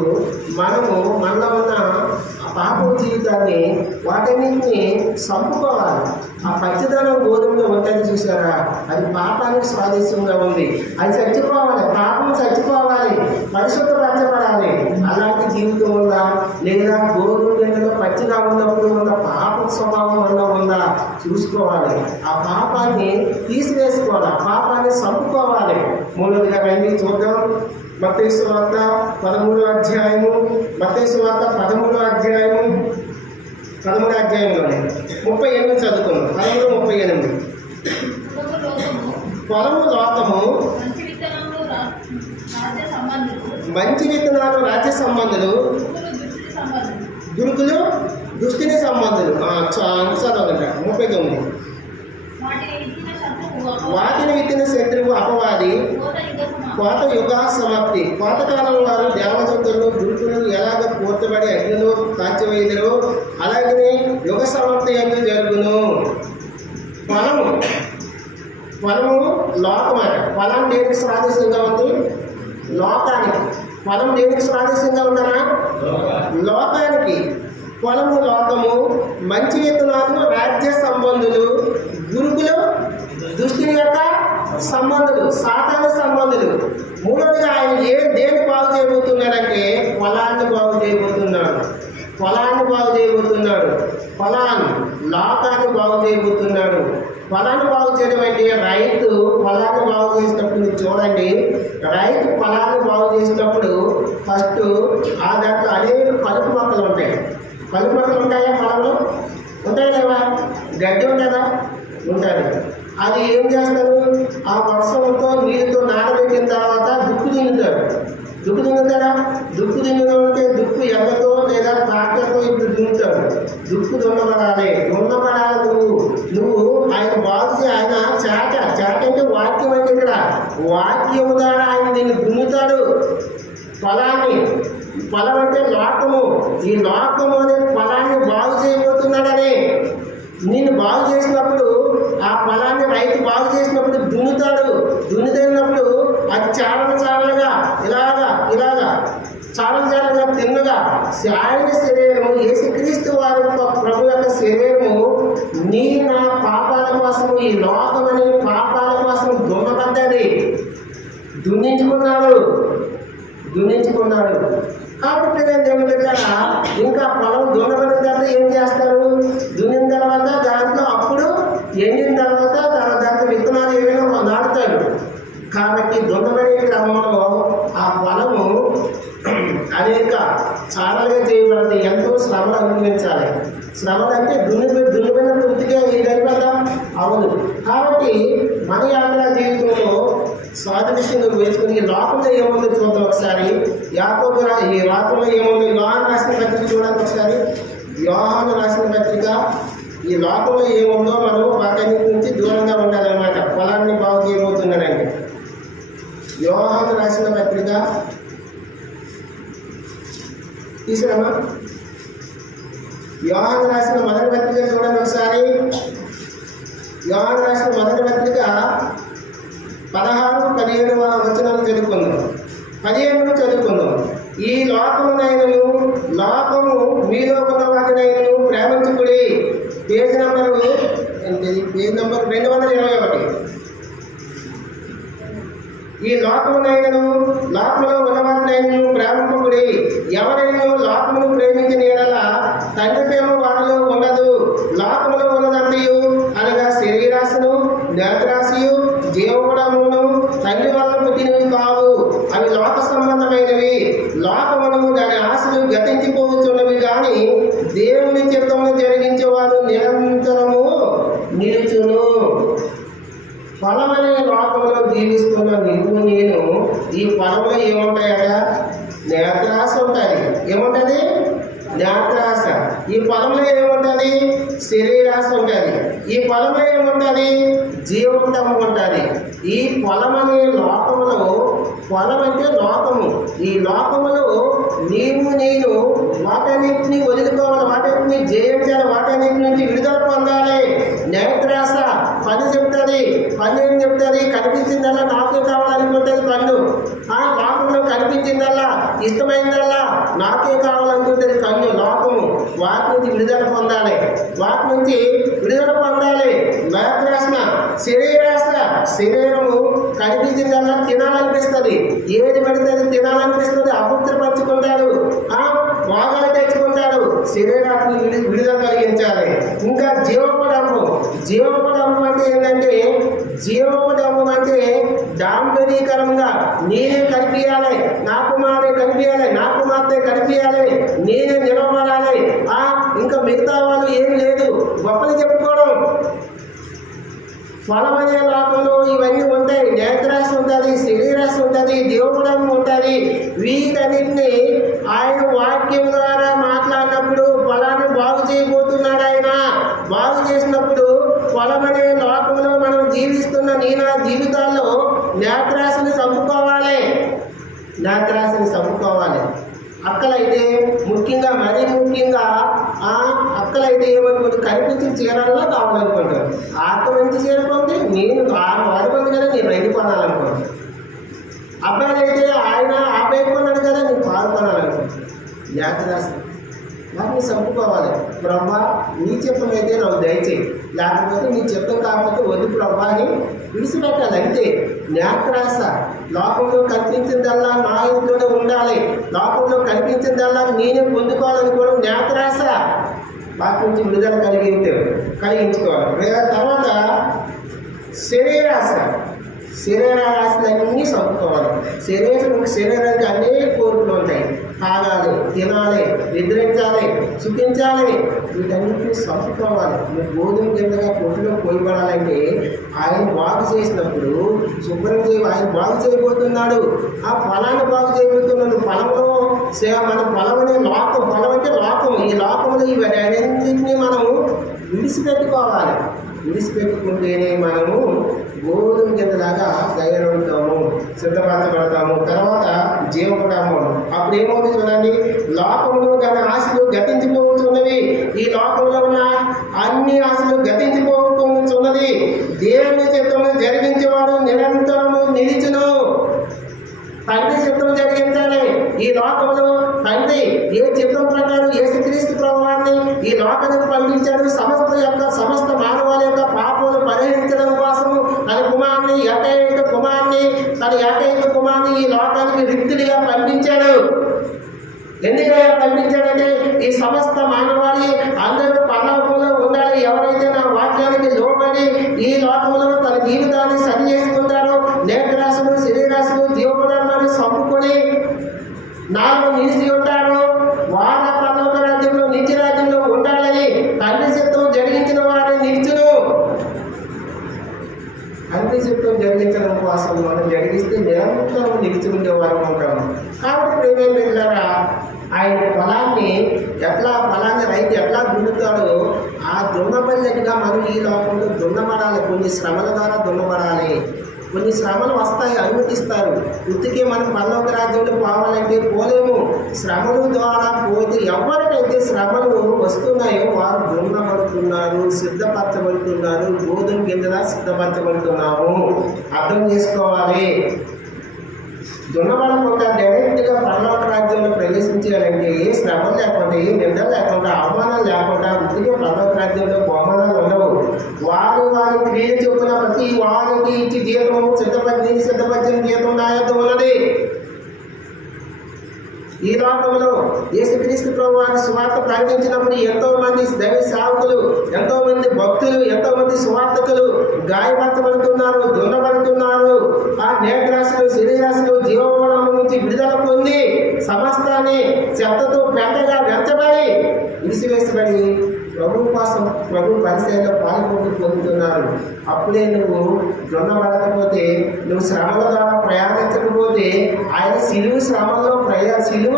మనము మనలో ఉన్న పాపం జీవితాన్ని వాటన్నింటినీ చంపుకోవాలి. ఆ పచ్చదనం గోధుమలో ఉంటుంది చూసారా, అది పాపానికి స్వాదేశంగా ఉంది. అది చచ్చిపోవాలి, పాపం చచ్చిపోవాలి, పరిశుద్ధపరచబడాలి. అలాంటి జీవితం ఉందా, లేదా గోధుమ గింజలో పచ్చిగా ఉన్నప్పుడు ఉన్న పాప స్వభావం వల్ల ఉందా చూసుకోవాలి. ఆ పాపాన్ని తీసివేసుకోవాలి, ఆ పాపాన్ని చంపుకోవాలి. మూడవదిగా రండి చూద్దాం. మత్తయి సువార్త 13వ అధ్యాయము, మత్తయి సువార్త 13వ అధ్యాయము, 13వ అధ్యాయంలోనే 38 చదువుకున్నాం. 13:38. పొలము లోకము, మంచి విత్తనాలు రాజ్య సంబంధులు, దురుకులు దుష్టిని సంబంధులు. చదవండి 39. వాటిని విత్తిన శత్రువు అపవాది, కోత యుగ సమాప్తి. కోతకాలం వారు దేవదూతలను దురుకులు ఎలాగ పూర్తబడి అగ్నిలో కాల్చివేయుదురో అలాగనే యుగ సమాప్తి ఎందుకు జరుగును. పొలము లోకం అట. పొలం దేనికి స్వాదేశంగా ఉంది? లోకానికి. పొలం దేనికి స్వాదేశంగా ఉందన్నా? లోకానికి. పొలము లోకము, మంచి విత్తనాలు రాజ్య సంబంధులు, గురుకులు దుష్టుని యొక్క సంబంధులు, సాతాను సంబంధులు. మూడవదిగా ఆయన దేన్ని బాగు చేయబోతున్నాడంటే పొలాన్ని బాగు చేయబోతున్నాడు. పొలాన్ని బాగు చేయబోతున్నాడు. లోకాన్ని బాగు చేయబోతున్నాడు. పొలాన్ని బాగు చేయడం అంటే రైతు పొలాన్ని బాగు చేసినప్పుడు చూడండి, రైతు పొలాన్ని బాగు చేసినప్పుడు ఫస్ట్ ఆ దాంట్లో అనేక కలుపు మొక్కలు ఉంటాయి. కలుపు మొక్కలు ఉంటాయా పొలంలో? ఉంటాయి లేవా? గడ్డి ఉంటుందా? ఉంటుంది. అది ఏం చేస్తారు? ఆ వర్షంతో నీళ్ళతో నానబెట్టిన తర్వాత దుక్కు దున్నుతాడు. దుక్కు దున్నుతాడా? దుక్కు దున్నడం అంటే దుక్కు ఎల్లతో లేదా ట్రాక్టర్తో ఇప్పుడు దున్నుతాడు. దుక్కు దున్నబడాలి. నువ్వు ఆయన బాగు ఆయన చాట అంటే వాక్యం అంటే ఇక్కడ వాక్యము ద్వారా ఆయన దీన్ని దున్నుతాడు పొలాన్ని. పొలం అంటే లోకము. ఈ లోకము అనే పొలాన్ని బాగు చేయబోతున్నాడని నిన్ను బాగు చేసినప్పుడు ఆ పొలాన్ని రైతు బాగు చేసినప్పుడు దున్నుతాడు. దున్నుతున్నప్పుడు అది చారలుగా ఇలాగా చారలుగా తిన్నగా ఆయన శరీరము యేసుక్రీస్తు వారి ప్రభు యొక్క శరీరము నీ నా పాపాల కోసం, ఈ లోకం అనే పాపాల కోసం దున్నబడ్డది. దున్నించుకున్నాడు. కాబట్టి దేవుని దగ్గర ఇంకా పొలం దున్నబడిన తర్వాత ఏం చేస్తారు? దున్నిన తర్వాత దాంట్లో అప్పుడు ఎండిన తర్వాత దాంట్లో విత్తనాలు ఏమైనా నాటుతాడు. కాబట్టి దున్నబడే క్రమంలో ఆ పొలము అనేక చాలాగా చేయబడింది. ఎంతో శ్రమలు అనుభవించాలి. శ్రమలు అంటే దున్నిపోయిన పూర్తిగా ఏదైపోతా అవును. కాబట్టి మన యాత్ర జీవితంలో స్వాదిష్టంగా వేసుకుని ఈ లోకంలో ఏముందో చూద్దాం ఒకసారి. ఈ లోకంలో ఏముందో యోహాను రాసిన పత్రిక చూడండి ఒకసారి. యోహాను రాసిన పత్రిక. ఈ లోకంలో ఏముందో మనం వాటన్నిటి నుంచి దూరంగా ఉండాలన్నమాట. పొలాన్ని బాగు చేయబోతున్నాడండి. యోహాను రాసిన పత్రిక తీసుకురామా. యోహాను రాసిన మొదటి పత్రిక చూడండి ఒకసారి. యోహాను రాసిన మొదటి పత్రిక 16-17 వచనాలు చదువుకుందాం. 15 చదువుకుందాం. ఈ లోకమునైనను లోకము మీలో ఉన్న వాటినైనను ప్రేమించుకుడి. Page number 221. ఈ లోకమునైనను లోకములో ఉన్న వాటినైనను ప్రేమించుకుడి. ఎవరైనా లోకమును ప్రేమించిన యెడల తండ్రి ప్రేమ వారిలో ఉండదు. లోకములో ఉన్నదంతయు అనగా శరీరాశను, నేత్రాశయు, జీవగుణమును తండ్రి వల్ల పుట్టినవి కావు. అవి లోక సంబంధమైనవి. లోకమును దాని ఆశలు గతించిపోతున్నవి కానీ దేవుని చిత్తమును జరిగించేవాడు నిరంతరము నిలుచును. పొలమనే లోకంలో జీవిస్తున్న నువ్వు నేను ఈ పొలంలో ఏముంటాయట? నేత్రాశ ఉంటుంది. ఏముంటుంది? నేత్రాశ. ఈ పొలంలో ఏముంటుంది? శరీరాశ ఉంటుంది. ఈ పొలంలో ఏముంటుంది? జీవగుండం ఉంటుంది. ఈ పొలం అనే లోకములో, పొలం అంటే లోకము, ఈ లోకములో నీవు నేను వాటన్నింటినీ వదులుకోవాలి, వాటన్నింటినీ జయించాలి, వాటన్నింటి నుంచి విడుదల పొందాలి. నేత్రాస పని చెప్తుంది, పని ఏం చెప్తుంది? కనిపించిందల్లా నాకే కావాలనుకుంటుంది కన్ను. లోకంలో కనిపించిందల్లా, ఇష్టమైందల్లా నాకే కావాలనుకుంటుంది కన్ను, లోకము. వాటి నుంచి విడుదల పొందాలి, వాటి నుంచి విడుదల పొందాలి. నేత్రాసన శరీరాస, శరీరము కనిపించిందల్లా తినాలనిపిస్తుంది, ఏది పడితే అది తినాలనిపిస్తుంది, అపవిత్రపరుచుకుంటాడు, వాగాలు తెచ్చుకుంటాడు. శరీరాన్ని విడుదల కలిగించాలి. ఇంకా జీవోపడంబం. జీవోపడంబం అంటే ఏంటంటే, జీవోపడంబం అంటే డాంబరీకరంగా నేనే కనిపించాలి, నాకు మాటే కనిపించాలి, నాకు మాత్రమే కనిపించాలి, నేనే నిలబడాలి, ఇంకా మిగతా వాళ్ళు ఏం లేదు, గొప్పలు చెప్పుకోవడం. ఫలమనే లోకంలో ఇవన్నీ ఉంటాయి. నేత్రాశ ఉంటుంది, శరీరాశ ఉంటుంది, దేవుడం ఉంటుంది. వీటన్నిటిని ఆయన వాక్యం ద్వారా మాట్లాడినప్పుడు ఫలాన్ని బాగు చేయబోతున్నాడు. ఆయన బాగు చేసినప్పుడు ఫలమనే లోకంలో మనం జీవిస్తున్న నా జీవితాల్లో నేత్రాశని చంపుకోవాలి, నేత్రాశని చంపుకోవాలి. అక్కలైతే ముఖ్యంగా, మరీ ముఖ్యంగా అక్కలైతే ఏమనుకుంటారు, కనిపించిన చీరల్లో కావాలనుకుంటారు. ఆక మంచి చీర పొంది నేను వాడుకుంది కదా, నేను రైతు కొనాలనుకుంటాను. అబ్బాయిలు అయితే ఆయన అబ్బాయి కొన్నాడు కదా, నేను పాలు కొనాలనుకుంటాను. నేత్రాశ వాటిని చంపుకోవాలి. బ్రహ్మ నీ చిత్తం అయితే నాకు దయచేయి, లేకపోతే నీ చిత్తం కాకపోతే వద్దు బ్రహ్మ అని విడిచిపెట్టాలి. అంతే. నేత్రాశ లోకంలో కనిపించిందల్లా నా ఇంట్లోనే ఉండాలి, లోకంలో కనిపించిందల్లా నేనే పొందుకోవాలనుకోవడం నేత్రాశ. వాటి నుంచి విడుదల కలిగించుకోవాలి. తర్వాత శరీరాశ. శరీరాశలన్నీ చంపుకోవాలి. శరీరానికి అనేక కోరికలు ఉంటాయి. తాగాలి, తినాలి, నిద్రించాలి, సుఖించాలి, వీటన్నిటిని చంపుకోవాలి. మీరు గోధుమ కిందగా పొట్టులో పోయిపడాలంటే ఆయన బాగు చేసినప్పుడు శుభ్రం ఆయన బాగు చేయబోతున్నాడు. ఆ ఫలాన్ని బాగు చేయబోతున్నాడు. ఫలంలో మన ఫలం అనే లోకం, ఫలం అంటే లోకం. ఈ లోకంలో ఇవన్నింటినీ మనం విడిచిపెట్టుకోవాలి. విడిచిపెట్టుకుంటేనే మనము గోధుమ కిందలాగా తయారవుతాము, సిద్ధపరచబడతాము. తర్వాత జీవపడము. అప్పుడు ఏమవుతుంది చూడండి, లోకంలో గల ఆశలు గతించిపోతున్నవి. ఈ లోకంలో ఉన్న అన్ని ఆశలు గతించిపోతున్నది. దేవుని చిత్తము జరిగించేవాడు నిరంతరము నిలిచును. తండ్రి చిత్తం జరిగించాలి. ఈ లోకంలో తండ్రి ఏ చిత్తం ప్రకారం యేసుక్రీస్తు ప్రభువాన్ని ఈ లోకానికి పంపించాడు, సమస్త మానవాళి యొక్క పాపములు పరిహరించడం కోసము తన ఏకైక కుమార్ని ఈ లోకానికి రిక్తుడిగా పంపించాడు. ఎందుకలా పంపించాడంటే ఈ సమస్త మానవాళి అందరూ పరలోకంలో ఉండాలి. ఎవరైతే నా వాక్యానికి లోబడి ఈ లోకంలో తన జీవితాన్ని సరి చేసుకుంటారో, నేత్రాశను, శరీరాశను, జీవపదార్థాన్ని చంపుకొని నాలో నిలిచి ఉంటారో వారి పరలోక రాజ్యంలో, నిత్య రాజ్యంలో ఉండాలని తండ్రి చిత్తం జరిగించిన వారిని నిలిచును. తండ్రి చిత్తం జరిగించడం కోసం మనం జరిగిస్తే నిరంతరం నిలిచి ఉండేవారు ఉంటాము. కాబట్టి ప్రేమ పిల్లరా, ఆయన ఫలాన్ని రైతు ఎట్లా దున్నుతాడో ఆ దున్నబడినట్టుగా మనం ఈ లోకంలో దున్నబడాలి. కొన్ని శ్రమల ద్వారా దున్నబడాలి. కొన్ని శ్రమలు వస్తాయి, అనుమతిస్తారు. ఉత్తికే మనం పరలోక రాజ్యంలో పోవాలంటే పోలేము. శ్రమల ద్వారా పోతే ఎవరికైతే శ్రమలు వస్తున్నాయో వారు దున్నబడుతున్నారు, సిద్ధపరచబడుతున్నారు. గోధుమ గింజలా సిద్ధపరచబడుతున్నాము. అర్థం చేసుకోవాలి. దున్నబడకుండా డైరెక్ట్గా పరలోక రాజ్యంలో ప్రవేశించాలంటే ఏ శ్రమలు లేకుండా, ఏ నిందలు లేకుండా, అవమానాలు లేకుండా ఉద్యోగ పరలోక రాజ్యంలో బహుమానాలు ఉండవు. వారి క్రియ చెప్పున ప్రతి వారికి ఇచ్చి జీతం సిద్ధపరిచిన జీతం నా యొక్క ఉన్నది. ఈ లోకంలో యేసుక్రీస్తు ప్రభువారి సువార్త ప్రకటించినప్పుడు ఎంతో మంది దైవ సేవకులు, ఎంతో మంది భక్తులు, ఎంతో మంది సువార్తకులు గాయపరచబడుతున్నారు, దున్నబడుతున్నారు. ఆ నేత్రాశలు, శరీరాశలు, జీవోపడం నుంచి విడుదల పొంది సమస్తాన్ని చెత్తతో పెద్దగా వెంచబడి విడిసివేసబడి ప్రభు కోసం ప్రభు పరిచయంలో పొందుతున్నారు. అప్పుడే నువ్వు దున్నబడకపోతే, నువ్వు శ్రమల ద్వారా ప్రయాణించకపోతే, ఆయన శ్రమల్లో సిలువ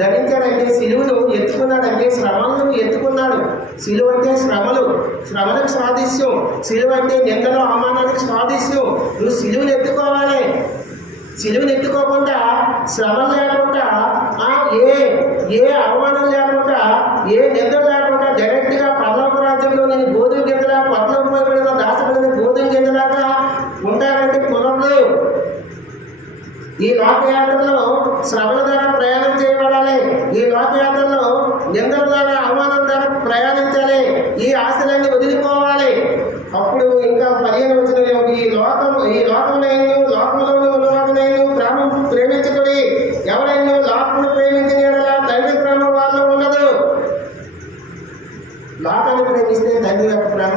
ధరించాడంటే, సిలువను ఎత్తుకున్నాడంటే శ్రమలను ఎత్తుకున్నాడు. సిలువ అంటే శ్రమలకు సాదృశ్యం. సిలువ అంటే నిందలో అవమానానికి సాదృశ్యం. నువ్వు సిలువను ఎత్తుకోవాలి. సిలువను ఎత్తుకోకుండా, శ్రమలు లేకుండా, ఏ అవమానం లేకుండా, ఏ నిద్ర లేకుండా డైరెక్ట్గా పరలోక రాజ్యంలో నేను గోధుమ గింజలా పట్నం పోయబడిన దాసపడిన గోధుమ గింజలాగా ఉంటారంటే కుదరదు. ఈ లోకయాత్రలో శ్రమల ద్వారా ప్రయాణం చేయబడాలి. ఈ లోకయాత్రలో నిందల ద్వారా, అవమానం ద్వారా ప్రయాణించాలి. ఈ ఆశలన్నీ వదిలిపోవాలి. అప్పుడు ఇంకా 15 వచనం, ఈ లోకంలోని ఉన్నవాడినైనా ప్రేమించుకొని ఎవరైనా లోకమును ప్రేమించిన యెడల తండ్రి ప్రేమ వాళ్ళలో ఉండదు. లోకాన్ని ప్రేమిస్తే తండ్రి యొక్క ప్రేమ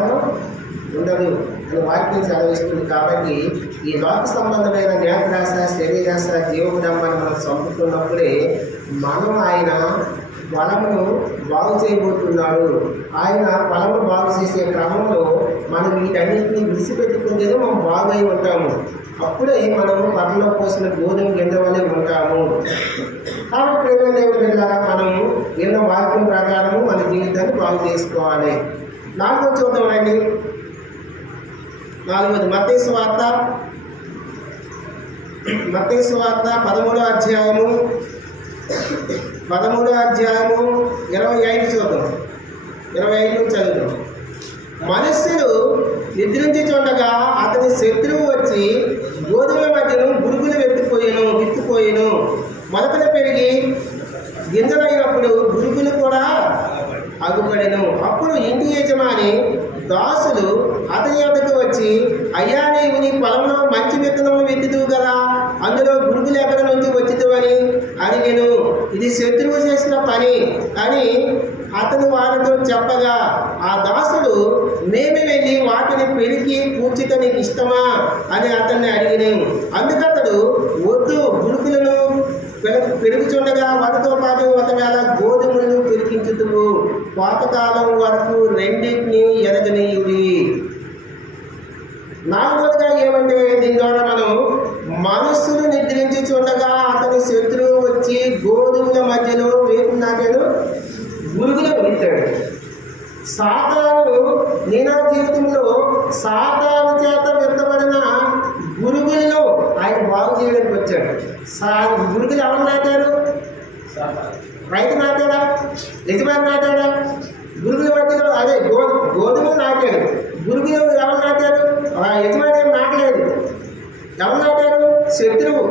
ఉండదు అని వాక్యం సెలవిస్తుంది. కాబట్టి ఈ లోక సంబంధమైన నేత్రాశ, శరీరాశ, జీవకుడంబాన్ని మనం చంపుతున్నప్పుడే మనం ఆయన బలమును బాగు చేయబోతున్నాడు. ఆయన బలమును బాగు చేసే క్రమంలో మనం వీటన్నింటినీ విడిచిపెట్టుకునేది మనం బాగై ఉంటాము. అప్పుడే మనము పరలో పోసిన గోధుమ గింజ వల్లే ఉంటాము. కాబట్టి ప్రేమ దేవుడి బిడ్డలారా, మనము విన్న వాక్యం ప్రకారము మన జీవితాన్ని బాగు చేసుకోవాలి. 4వ చూద్దామండి. 4వది మత్తయి సువార్త 13వ అధ్యాయము 25 చూద్దాం. 25 చదువుతాం. మనుష్యుడు నిద్రించుచుండగా అతని శత్రువు వచ్చి గోధుమ మధ్యను గురుగులు విత్తుపోయిను. మొలకలు పెరిగి గింజలైనప్పుడు గురుగులు కూడా అగుపడెను. అప్పుడు ఇంటి యజమాని దాసులు అతని వద్దకు వచ్చి, అయ్యా, నీవు నీ పొలంలో మంచి విత్తనములు విత్తుదువు కదా, అందులో గురుగులు ఎక్కడి నుంచి వచ్చిదు అని అడిగెను. ఇది శత్రువు చేసిన పని అని అతను వారితో చెప్పగా, ఆ దాసుడు, మేము వెళ్ళి వాటిని పెరిగి కూర్చుట నీకు ఇష్టమా అని అతన్ని అడిగినాము. అందుకతడు, వద్దు, గురుగులను పెరుగుచుండగా వాటితో పాటు ఒకవేళ గోధుమలను పెరిగించుదువు, కోతకాలం వరకు రెండింటినీ ఎరగనీయుడి. 4వదిగా ఏమంటే, దీని ద్వారా మనం మనస్సును నిద్రించి చూడగా అతని శత్రువు వచ్చి గోధుమల మధ్యలో వేపు నాటాడు, గురుగులు విత్తాడు. సాతాను నేను జీవితంలో సాతాను చేత విత్తబడిన గురుగులను ఆయన బాగు చేయడానికి వచ్చాడు. గురుగులు ఎవరు నాటారు? రైతు నాటాడా? యజమాని నాటాడా? గురుగుల మధ్యలో అదే గోధుమలు నాటాడు. గురుగులు ఎవరు నాటారు? యజమాని ఏం నాటలేదు. ఎవరు నాటారు? శత్రువు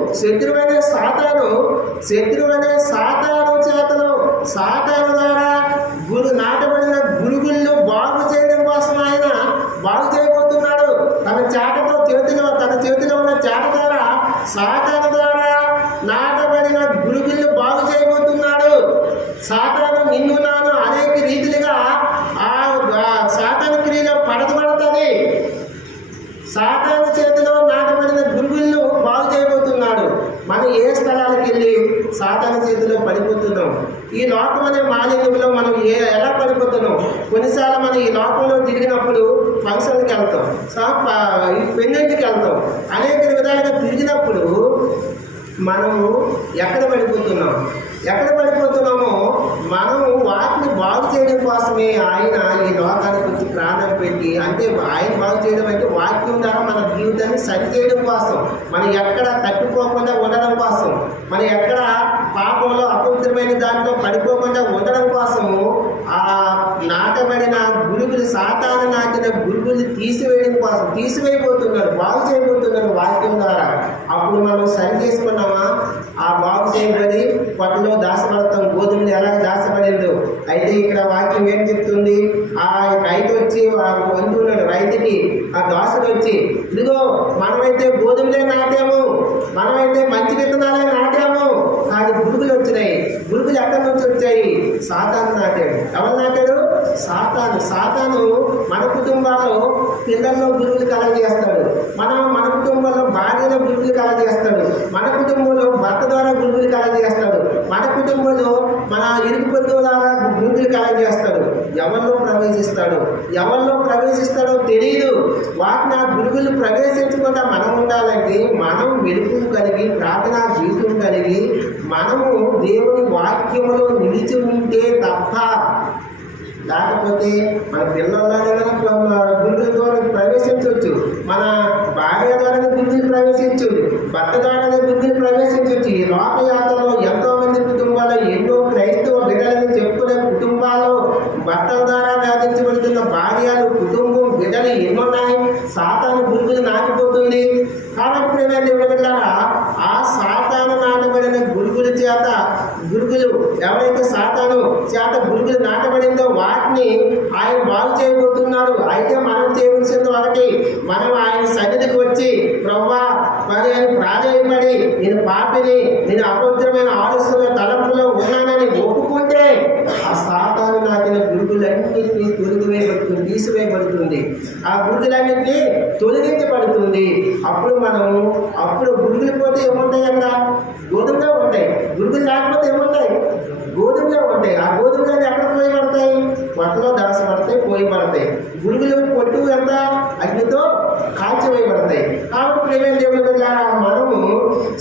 అనే సాతాను చేతలో సాతాను ద్వారా నాటబడిన గురుగులను బాగు చేయడం కోసం ఆయన బాగు చేయబోతున్నాడు. తన చేతిలో ఉన్న చాట ద్వారా, సాతాను ద్వారా నాటబడిన గురుగులను బాగు చేయబోతున్నాడు. సాతాను నిన్ను నాను అనేక రీతిలుగా ఆ సాతాను క్రియలో పడుతుంది. సాతాను చేతిలో నాటబడిన గురుగులను బాగు చేయబోతున్నాడు. మనం ఏ స్థలాలకు వెళ్ళి సాతాను చేతిలో పడిపోతున్నాం? ఈ లోకం అనే మాలిన్యంలో మనం ఎలా పడిపోతున్నాం? కొన్నిసార్లు మనం ఈ లోకంలో తిరిగినప్పుడు ఫంక్షన్కి వెళ్తాం, పెళ్ళింటికి వెళ్తాం, అనేక విధాలుగా తిరిగినప్పుడు మనము ఎక్కడ పడిపోతున్నామో మనము వాటిని బాగు చేయడం కోసమే ఆయన ఈ లోకానికి వచ్చి ప్రాణం పెట్టి, అంటే ఆయన బాగు చేయడం అంటే వాక్యం ద్వారా మన జీవితాన్ని సరిచేయడం కోసం, మనం ఎక్కడ తప్పిపోకుండా ఉండడం కోసం, మనం ఎక్కడ పాపంలో అపవిత్రమైన దాంట్లో పడిపోకుండా ఉండడం కోసము ఆ నాటబడిన గురుగులు, సాతాను నాటిన గురుగులు తీసివేయబోతున్నారు, బాగు చేయబోతున్నారు వాక్యం ద్వారా. అప్పుడు మనం సరి చేసుకున్నామా? ఆ బాగు చేయబడి పట్టులో దాచబడతాం. గోధుమలు ఎలా దాచబడిందో. అయితే ఇక్కడ వాక్యం ఏం చెప్తుంది? ఆ రైతు వచ్చి వంతున్నాడు రైతుకి. ఆ దాసుడు వచ్చి, ఇదిగో మనమైతే గోధుమలే నాటాము, మనమైతే మంచి విత్తనాలే నాటాము, కానీ గురుగులు వచ్చినాయి. గురుగులు ఎక్కడి నుంచి వచ్చాయి? సాతాను నాటాడు. ఎవరు నాటాడు? సాతాను మన కుటుంబాల్లో పిల్లల్లో గురుగులు కలగజేస్తాడు. మన కుటుంబంలో భార్యలో గురుగులు కలగజేస్తాడు. మన కుటుంబంలో భర్త ద్వారా గురుగులు కలగజేస్తాడు. మన కుటుంబంలో మన ఇరుగు పొరుగు ద్వారా గురుగులు కలగజేస్తాడు. ఎవరిలో ప్రవేశిస్తాడో తెలియదు. వాటిని ఆ గురుగులు ప్రవేశించకుండా మనం ఉండాలంటే మనం మెలుపు కలిగి, ప్రార్థనా జీవితం కలిగి, మనము దేవుని వాక్యములో నిలిచి ఉంటే తప్ప, లేకపోతే మన పిల్లల్లోనే గురుగుల ద్వారా ప్రవేశించవచ్చు, మన భార్య ద్వారా గురుగులు ప్రవేశించు, భర్త ద్వారా గురుగులు నాటిపోతుంది. కాబట్టి ప్రియమైన దేవుని బిడ్డలారా, ఆ సాతాను నాటబడిన గురుగుల చేత, గురుగులు ఎవరైతే సాతాను చేత గురుగులు నాటబడిందో వాటిని ఆయన బాగు చేయబోతున్నాడు. అయితే మనం చేయవలసింది ఒకటి, మనం ఆయన సన్నిధికి వచ్చి ప్రభువా మరి ఆయన ప్రాధాన్యపడి నేను పాపిని, నేను అపవిత్రమైన ఆలోచనలో తలంపులో ఉన్నానని ఒప్పుకుంటే ఆ సాతాను నాటిన గురుగులన్నింటినీ తొలగివేయబడుతుంది, తీసివేయబడుతుంది. ఆ గురుగులన్నింటినీ తొలగించబడుతుంది. అప్పుడు గురుగులు పోతే ఏముంటాయి? అక్కడ గోధుమలో ఉంటాయి. గురుగులు లేకపోతే ఏముంటాయి? గోధుమలో ఉంటాయి. ఆ గోధుమలు ఎక్కడ పోయబడతాయి? పొట్టలో దాచబడతాయి, పోయబడతాయి. గురుగులు పొట్టు ఎంత అగ్నితో కాల్చివేయబడతాయి. కాబట్టి ప్రియమైన దేవుని బిడ్డలారా, మనము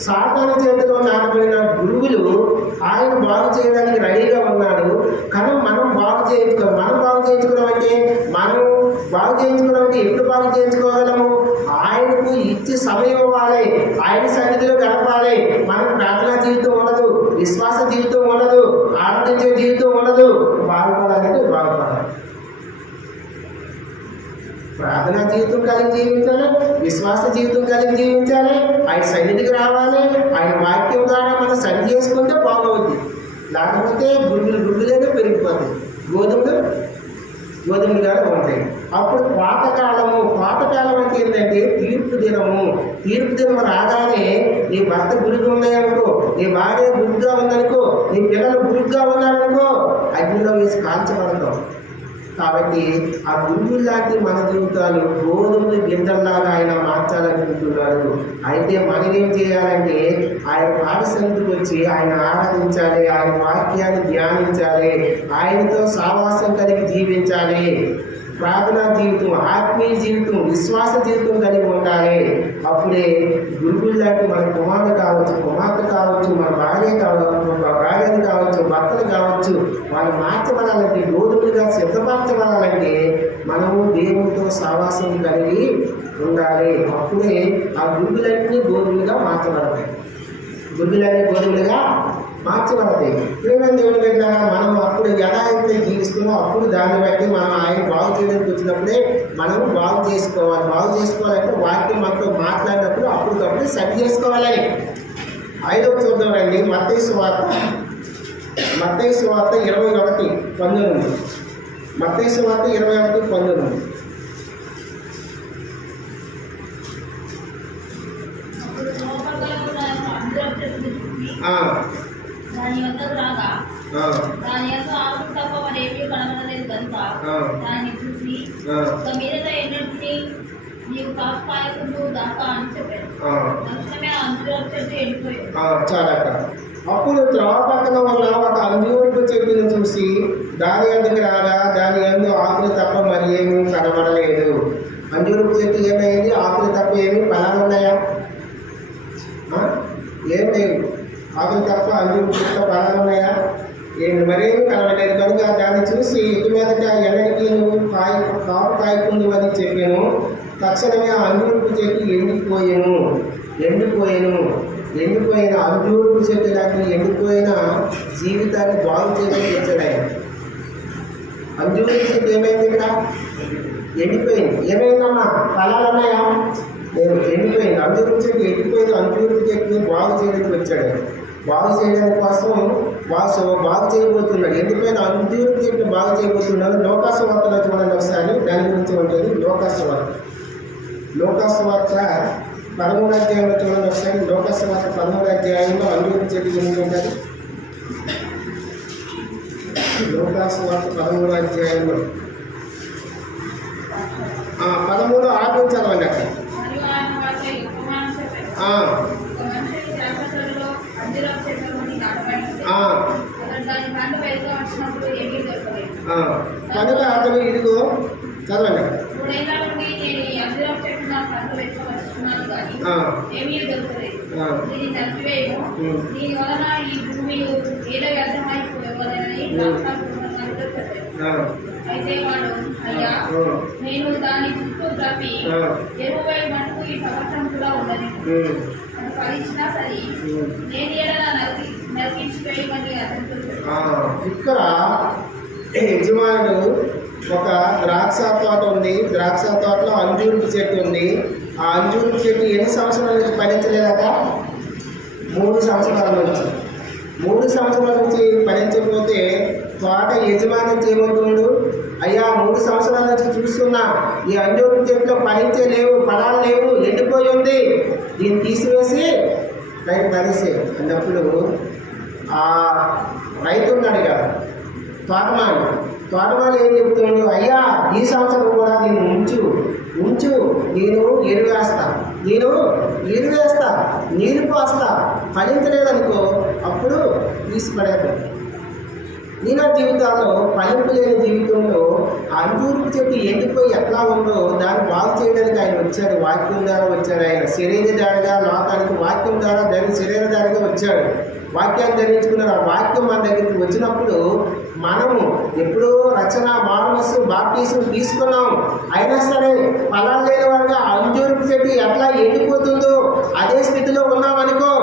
సాతాను చేతిలో నాటబడిన గురుగులు ఆయన బాగు చేయడానికి రెడీగా ఉన్నాడు. కానీ మనం బాగు చేయించుకోవాలి. మనం బాగు చేయించుకోవడం అంటే ఎప్పుడు బాగు చేయించుకోగలము? ఆయనకు ఇచ్చి సమయం ఇవ్వాలి, ఆయన సన్నిధిలో గడపాలి. మనకు ప్రార్థనా జీవితం ఉండదు, విశ్వాస జీవితం ఉండదు, ఆనందించే జీవితం ఉండదు. బాగుపడాలంటే బాగుపడాలి. ప్రార్థనా జీవితం కలిగి జీవించాలి, విశ్వాస జీవితం కలిగి జీవించాలి, ఆయన సన్నిధికి రావాలి. ఆయన వాక్యం ద్వారా మనం సరి చేసుకుంటే బాగవుద్ది. లేకపోతే గుడ్డులేదో పెరిగిపోతాయి, గోధుమలుగా ఉంటాయి. అప్పుడు పాతకాలం అంటే ఏంటంటే తీర్పు దినము రాగానే నీ భర్త గురిగా ఉన్నాయనుకో, నీ భార్య గురిగా ఉందనుకో, నీ పిల్లలు గురిగా ఉన్నారనుకో, అగ్నిలో వేసి కాల్చబడతాం. కాబట్టి ఆ గురువులు లాంటి మన జీవితాలు గోధుమలు గింజల్లాగా ఆయన మార్చాలనుకుంటున్నాడు. అయితే మనం ఏం చేయాలంటే ఆయన పాఠశాలకు వచ్చి ఆయన ఆరాధించాలి, ఆయన వాక్యాన్ని ధ్యానించాలి, ఆయనతో సావాసం కలిగి జీవించాలి. ప్రార్థనా జీవితం, ఆత్మీయ జీవితం, విశ్వాస జీవితం కలిగి ఉండాలి. అప్పుడే గురువులు లాంటి మన కుమారుడు కావచ్చు, కుమార్తె కావచ్చు, మన భార్యని కావచ్చు, భర్తలు కావచ్చు, వాళ్ళు మార్చబడాలంటే, గోధుమలుగా సిద్ధపరచబడాలంటే మనము దేవునితో సావాసం కలిగి ఉండాలి. అప్పుడే ఆ గురువులన్నీ గోధుమలుగా మార్చబడతాయి. గోధుమలుగా మార్చబడతాయి. ప్రియమైన దేవుని బిడ్డలారా, మనం అప్పుడు ఎలా అయితే జీవిస్తున్నామో అప్పుడు దాన్ని బట్టి మనం ఆయన బాగు చేయడానికి వచ్చినప్పుడే మనం బాగు చేసుకోవాలంటే వాక్యం మనతో మాట్లాడినప్పుడు అప్పటికప్పుడు సరి చేసుకోవాలని. 5వ చూద్దాం రండి. మత్తయి సువార్త 21:19. మత్తయి సువార్త 21:19. దాని యొద్దకు రాగా దాని యొక్క ఆకులు తప్ప మరేమీ కనబడలేదు కనుక దాన్ని చూసి ఒక మీదట ఎన్నటిని నీవు కాపాయకుడు దాకా అని చెప్పాడు. తక్షణమే ఆ అంజూరపు చెట్టు ఎండిపోయింది. అప్పుడు త్రోవ పక్కన ఉన్న ఒక అంజూరపు చెట్టును చూసి దాని ఎందుకు రాగా దాని ఎందు ఆకులు తప్ప మరి ఏమీ కనబడలేదు. అంజూరపు చెట్టు ఏమైంది? ఆకులు తప్ప ఏమి ఫలాలు ఉన్నాయా? ఏం లేవు. ఆకులు తప్ప అంజూరపు చెట్టు ఫలాలు ఉన్నాయా? మరేమి కనబడలేదు. కనుక దాన్ని చూసి ఇటు మీదట ఎన్నటికీ నువ్వు కాపు కాయకుందు అని చెప్పాను. తక్షణమే ఆ అంజూరపు చెట్టు ఎండిపోయిన అంజూరపు చెట్టు లాంటి ఎండిపోయిన జీవితాన్ని బాగు చేయడానికి వచ్చాడు ఆయన. అంజూరపు చెట్టు ఏమైంది? ఇక్కడ ఎండిపోయింది. ఏమైందమ్మా? ఫలాలు ఉన్నాయా? ఎండిపోయింది. అంజూరపు చెట్టు ఎండిపోయింది. అంజూరపు చెట్టుని బాగు చేయడానికి వచ్చాడు. బాగు చేయడానికి కోసం బాగు చేయబోతున్నాడు. ఎండిపోయిన అంజూరపు చెట్టుని బాగు చేయబోతున్నాడు. లోకాసువార్తలో చూడండి ఒకసారి, దాని గురించి ఉంటుంది. లోకాసువార్త 13వ అధ్యాయంలో చూడండి ఒకసారి. లోకాసువార్త 13వ అధ్యాయంలో అంజూరపు చెట్టు గురించి ఉంటుంది. లోకాసువార్త 13వ అధ్యాయంలో 13:6 చదవండి అక్కడ. కనుక అతను ఇదిగో చదవండి. అయితే వాడు అయ్యా నేను దాని చుట్టూ తప్పి 20 మటుకు ఈ సంవత్సరం కూడా ఉండదు ఫలించినా సరే నేను నరికించిపోయమని అతను. ఇక్కడ యజమానుడు ఒక ద్రాక్ష తోట ఉంది. ద్రాక్ష తోటలో అంజూరపు చెట్టు ఉంది. ఆ అంజూరు చెట్టు ఎన్ని సంవత్సరాల నుంచి ఫలించలేదట? 3 సంవత్సరాల నుంచి. 3 సంవత్సరాల నుంచి ఫలించకపోతే తోట యజమాని ఏమవుతున్నాడు? అయ్యా 3 సంవత్సరాల నుంచి చూస్తున్నా ఈ అంజూరు చెట్లు ఫలించే లేవు, ఫలాలు లేవు, ఎండిపోయి ఉంది, దీన్ని తీసివేసి బయట పడేసే అన్నప్పుడు ఆ రైతు ఉన్నాడు కదా తోటమాలి ఏం చెప్తున్నాడు? అయ్యా ఈ సంవత్సరం కూడా దీన్ని ఉంచు, నేను ఎరువేస్తా, నీరు పోస్తా, ఫలించలేదనుకో అప్పుడు తీసిపడేద్దాం. ఈయన జీవితాల్లో ఫలింపు లేని జీవితంలో అంజూరు చెట్టు ఎండిపోయి ఎట్లా ఉందో దాన్ని బాగు చేయడానికి ఆయన వచ్చాడు. వాక్యం ద్వారా వచ్చాడు. ఆయన శరీరధారిగా లోకానికి వాక్యం ద్వారా శరీరధారిగా వచ్చాడు. వాక్యాన్ని ధరించుకున్నారు. ఆ వాక్యం మన దగ్గరికి వచ్చినప్పుడు మనము ఎప్పుడో రచన మానసు బాప్తీసం తీసుకున్నాం. అయినా సరే ఫలాలు లేని వాడుగా అంజూరు చెట్టు ఎట్లా ఎండిపోతుందో అదే స్థితిలో ఉన్నామనుకో,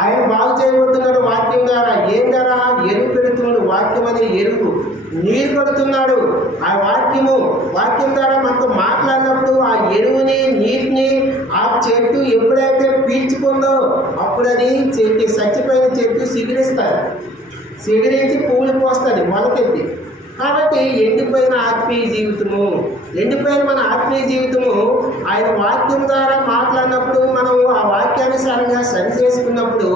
ఆయన బాగు చేయబోతున్నాడు వాక్యం ద్వారా. ఏం ద్వారా? ఎరువు పెడుతున్నాడు. వాక్యం అనే ఎరువు నీరు కొడుతున్నాడు. ఆ వాక్యం ద్వారా మనతో మాట్లాడినప్పుడు ఆ ఎరువుని నీటిని ఆ చెట్టు ఎప్పుడైతే పీల్చుకుందో అప్పుడు అది చచ్చిపోయిన చెట్టు సిగిరించి పువ్వులు పోస్తుంది మొలకెత్తి. కాబట్టి ఎండిపోయిన మన ఆత్మీయ జీవితము ఆయన వాక్యం ద్వారా మాట్లాడినప్పుడు మనం ఆ వాక్యానుసారంగా సరి చేసుకున్నప్పుడు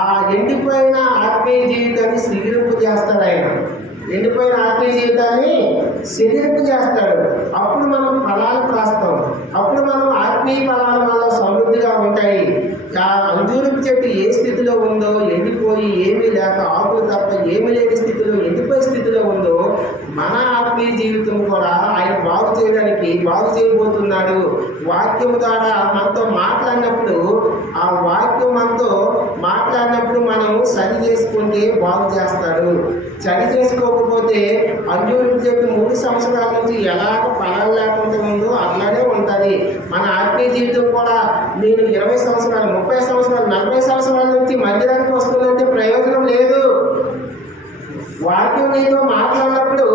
ఆ ఎండిపోయిన ఆత్మీయ జీవితాన్ని సిగిరింపు చేస్తాడు. ఆయన ఎండిపోయిన ఆత్మీయ జీవితాన్ని సిగిరింపు చేస్తాడు. అప్పుడు మనం ఫలాలు కాస్తాం. అప్పుడు మనం ఆత్మీయ ఫలాల వల్ల సమృద్ధిగా ఉంటాయి. ఆ అంజూరు చెట్టు ఏ స్థితిలో ఉందో, ఎండిపోయి ఏమీ లేక ఆకులు తప్ప ఏమీ లేని స్థితిలో, ఎండిపోయే స్థితిలో ఉందో మన ఆత్మీయ జీవితం కూడా ఆయన బాగు చేయబోతున్నాడు. వాక్యం ద్వారా మనతో మాట్లాడినప్పుడు ఆ వాక్యం మనతో మాట్లాడినప్పుడు మనం సరి చేసుకుంటే బాగు చేస్తాడు. సరి చేసుకోకపోతే అంజూరు చెట్టు 3 సంవత్సరాల నుంచి ఎలాగ ఫలాలు లేకుండా ఉందో అలానే ఉంటుంది. మన ఆత్మీయ జీవితం కూడా నేను 20 సంవత్సరాలు, 30 సంవత్సరాలు, 40 సంవత్సరాల నుంచి మందిరానికి వస్తుందంటే ప్రయోజనం లేదు. వాక్యం నీతో మాట్లాడినప్పుడు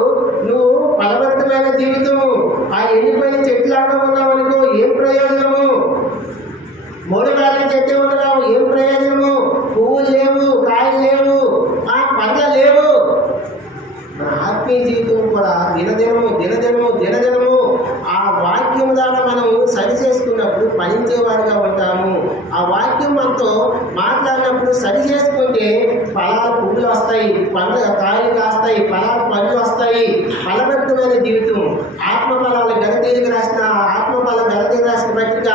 నువ్వు ఫలవంతమైన జీవితము ఆ ఎండిపోయిన చెట్లాగా ఉన్నావనుకో ఏం ప్రయోజనము? 3 కాళ్ళ చెట్టు ఉండరావు, ఏం ప్రయోజనము? పువ్వులు లేవు, కాయలు లేవు, పండ్ల లేవు. మన ఆత్మీయ జీవితం కూడా దినదినము ఆ వాక్యం ద్వారా మనం సరి చేసుకున్నప్పుడు ఫలించేవారుగా ఉంటాము. ఆ వాక్యం మనతో మాట్లాడినప్పుడు సరి చేసుకుంటే ఫలాలు పువ్వులు వస్తాయి, కాయలు కాస్తాయి, ఫలాలు పళ్ళు వస్తాయి. ఫలభరితమైన జీవితం. ఆత్మఫలాలు గలతీలకు రాసిన పత్రిక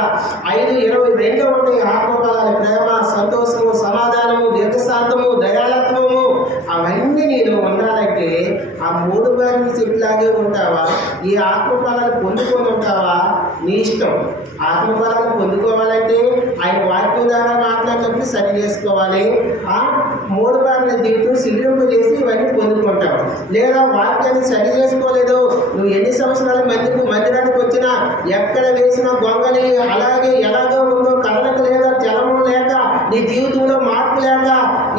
5:22 ఉంటాయి. ఆత్మఫలాలు ప్రేమ, సంతోషము, సమాధానము, దీర్ఘశాంతము, దయాలత్వము. అవన్నీ నేను ఉండాలంటే ఆ 3 బారిన చెట్లాగే ఉంటావా? ఈ ఆత్మఫలాలు పొందుకొని ఉంటావా? నీ ఇష్టం. ఆత్మఫలాలు పొందుకోవాలంటే ఆయన వాక్యం ద్వారా మాట్లాడినప్పుడు సరి చేసుకోవాలి. ఆ 3 బారిన జీవితం సిలింపు చేసి ఇవన్నీ పొందుకుంటావు. లేదా వాక్యాన్ని సరి చేసుకోలేదు, నువ్వు ఎన్ని సంవత్సరాల మందిరానికి వచ్చినా ఎక్కడ వేసిన గొంగలి అలాగే ఎలాగో ఉందో, కదలకు లేదా జలము లేక నీ జీవితంలో మార్పు లేక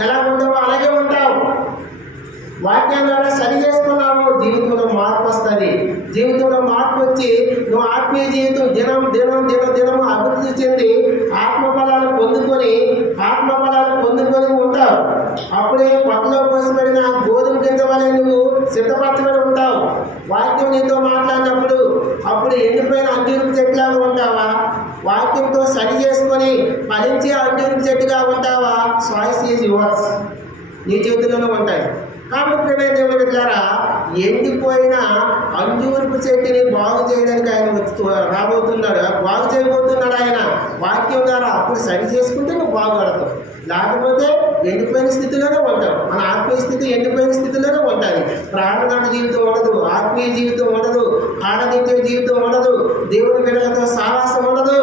ఎలా ఉండవో అలాగే ఉంటావు. వాక్యం ద్వారా సరి చేసుకున్నావు, జీవితంలో మార్పు వస్తుంది. జీవితంలో మార్పు వచ్చి నువ్వు ఆత్మీయ జీవితం దినం అభివృద్ధి చెంది ఆత్మఫలాలు పొందుకొని ఉంటావు. అప్పుడే పొట్టలో పోసిపడిన గోధుమ గింజ వలె నువ్వు సిద్ధపరచబడి ఉంటావు. వాక్యం నీతో మాట్లాడినప్పుడు అప్పుడు ఎండిపోయిన అంజూరు చెట్టులాగా ఉంటావా? వాక్యంతో సరి చేసుకొని ఫలించే అంజూరు చెట్టుగా ఉంటావా? Choice is yours. నీ చేతుల్లోనే ఉంటాయి. కాబట్టి దేవుని బిడ్డలారా, ఎండిపోయిన అంజూరపు చెట్టుని బాగు చేయడానికి ఆయన రాబోతున్నాడు, బాగు చేయబోతున్నాడు ఆయన వాక్యం ద్వారా. అప్పుడు సరి చేసుకుంటే నువ్వు బాగుపడతావు. లేకపోతే ఎండిపోయిన స్థితిలోనే ఉంటావు. మన ఆత్మీయ స్థితి ఎండిపోయిన స్థితిలోనే ఉంటుంది. ప్రార్థన జీవితం ఉండదు, ఆత్మీయ జీవితం ఉండదు, ఆనందించే జీవితం ఉండదు, దేవుని బిడ్డలతో సావాసం ఉండదు,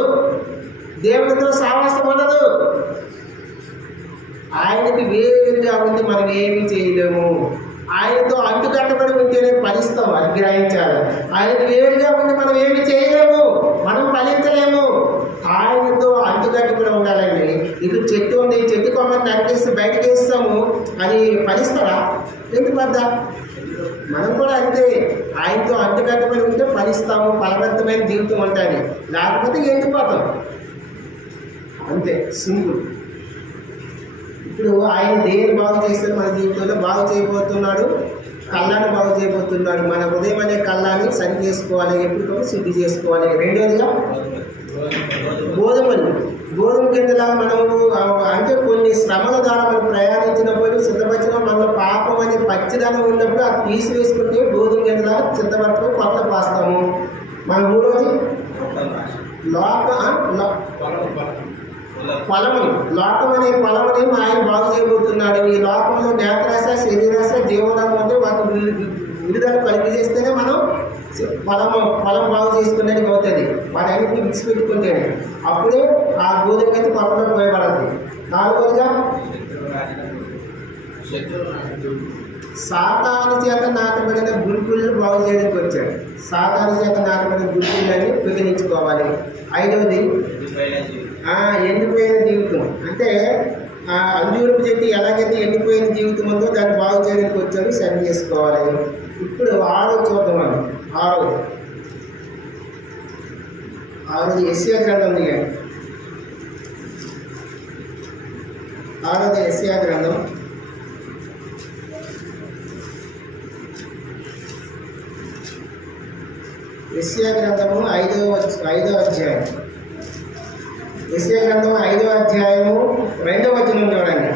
దేవునితో సావాసం ఉండదు. ఆయనకి వేరుగా ఉండి మనం ఏమీ చేయలేము. ఆయనతో అంటుకట్టబడి ఉంటేనే ఫలిస్తాం, అది గ్రహించాలి. ఆయనకి వేరుగా ఉండి మనం ఏమి చేయలేము, మనం ఫలించలేము. ఆయనతో అంటుకట్టుబడి ఉండాలండి. ఇది చెట్టు ఉంది, చెట్టు కొమ్మని నరికేస్తే బయటకు వేస్తాము, అది ఫలిస్తారా? ఎందుకు వద్ద? మనం కూడా అంతే. ఆయనతో అంటుకట్టబడి ఉంటే ఫలిస్తాము, ఫలవంతమైన జీవితం ఉంటుంది, లేకపోతే ఎండిపోతాం. అంతే, సింపుల్. ఇప్పుడు ఆయన దేని బాగు చేస్తాడు? మన జీవితంలో బాగు చేయబోతున్నాడు, కళ్ళాన్ని బాగు చేయబోతున్నాడు. మన హృదయం అనే కళ్ళాన్ని సరి చేసుకోవాలి, ఎప్పటికప్పుడు శుద్ధి చేసుకోవాలి. రెండోదిగా గోధుమ గింజలాగా మనము అంటే కొన్ని శ్రమల ద్వారా మనం ప్రయాణించినప్పుడు సిద్ధపరిచిన మన పాపం అనే పచ్చిదనం ఉన్నప్పుడు అది తీసివేసుకుంటే గోధుమ గింజలాగా సిద్ధపరచుకొని కొత్త పాస్తాము. మన మూడోది ఫలములు. లోకం అనే ఫలముని ఆయన బాగు చేయబోతున్నాడు. ఈ లోకంలో నేత్రాశ, శరీరాశ, జీవనం అంటే వాటి విడుదల కలిగి చేస్తేనే మనం ఫలం బాగు చేసుకునేది అవుతుంది. వాటన్నిటిని మిక్స్ పెట్టుకుంటే అప్పుడే ఆ గోధుమ అయితే పక్కన పోయబడద్ది. నాలుగోదిగా సాతాను చేత నాటబడిన గురుకులను బాగు చేయడానికి వచ్చాడు. సాతాను చేత నాటబడిన గురుకులని పిగిలించుకోవాలి. ఐదవది ఎండిపోయిన జీవితం. అంటే అంజూరపు చెట్టు ఎలాగైతే ఎండిపోయిన జీవితం ఉందో దాన్ని బాగు చేయడానికి వచ్చాడు, సరి చేసుకోవాలి. ఇప్పుడు ఆరోజు చూద్దామని. ఆరోజు యెషయా గ్రంథం దిగండి. ఆరోజు యెషయా గ్రంథం యెషయా గ్రంథము 5వ అధ్యాయం. యెషయా గ్రంథం 5వ అధ్యాయము 2వ వచనం చూడండి.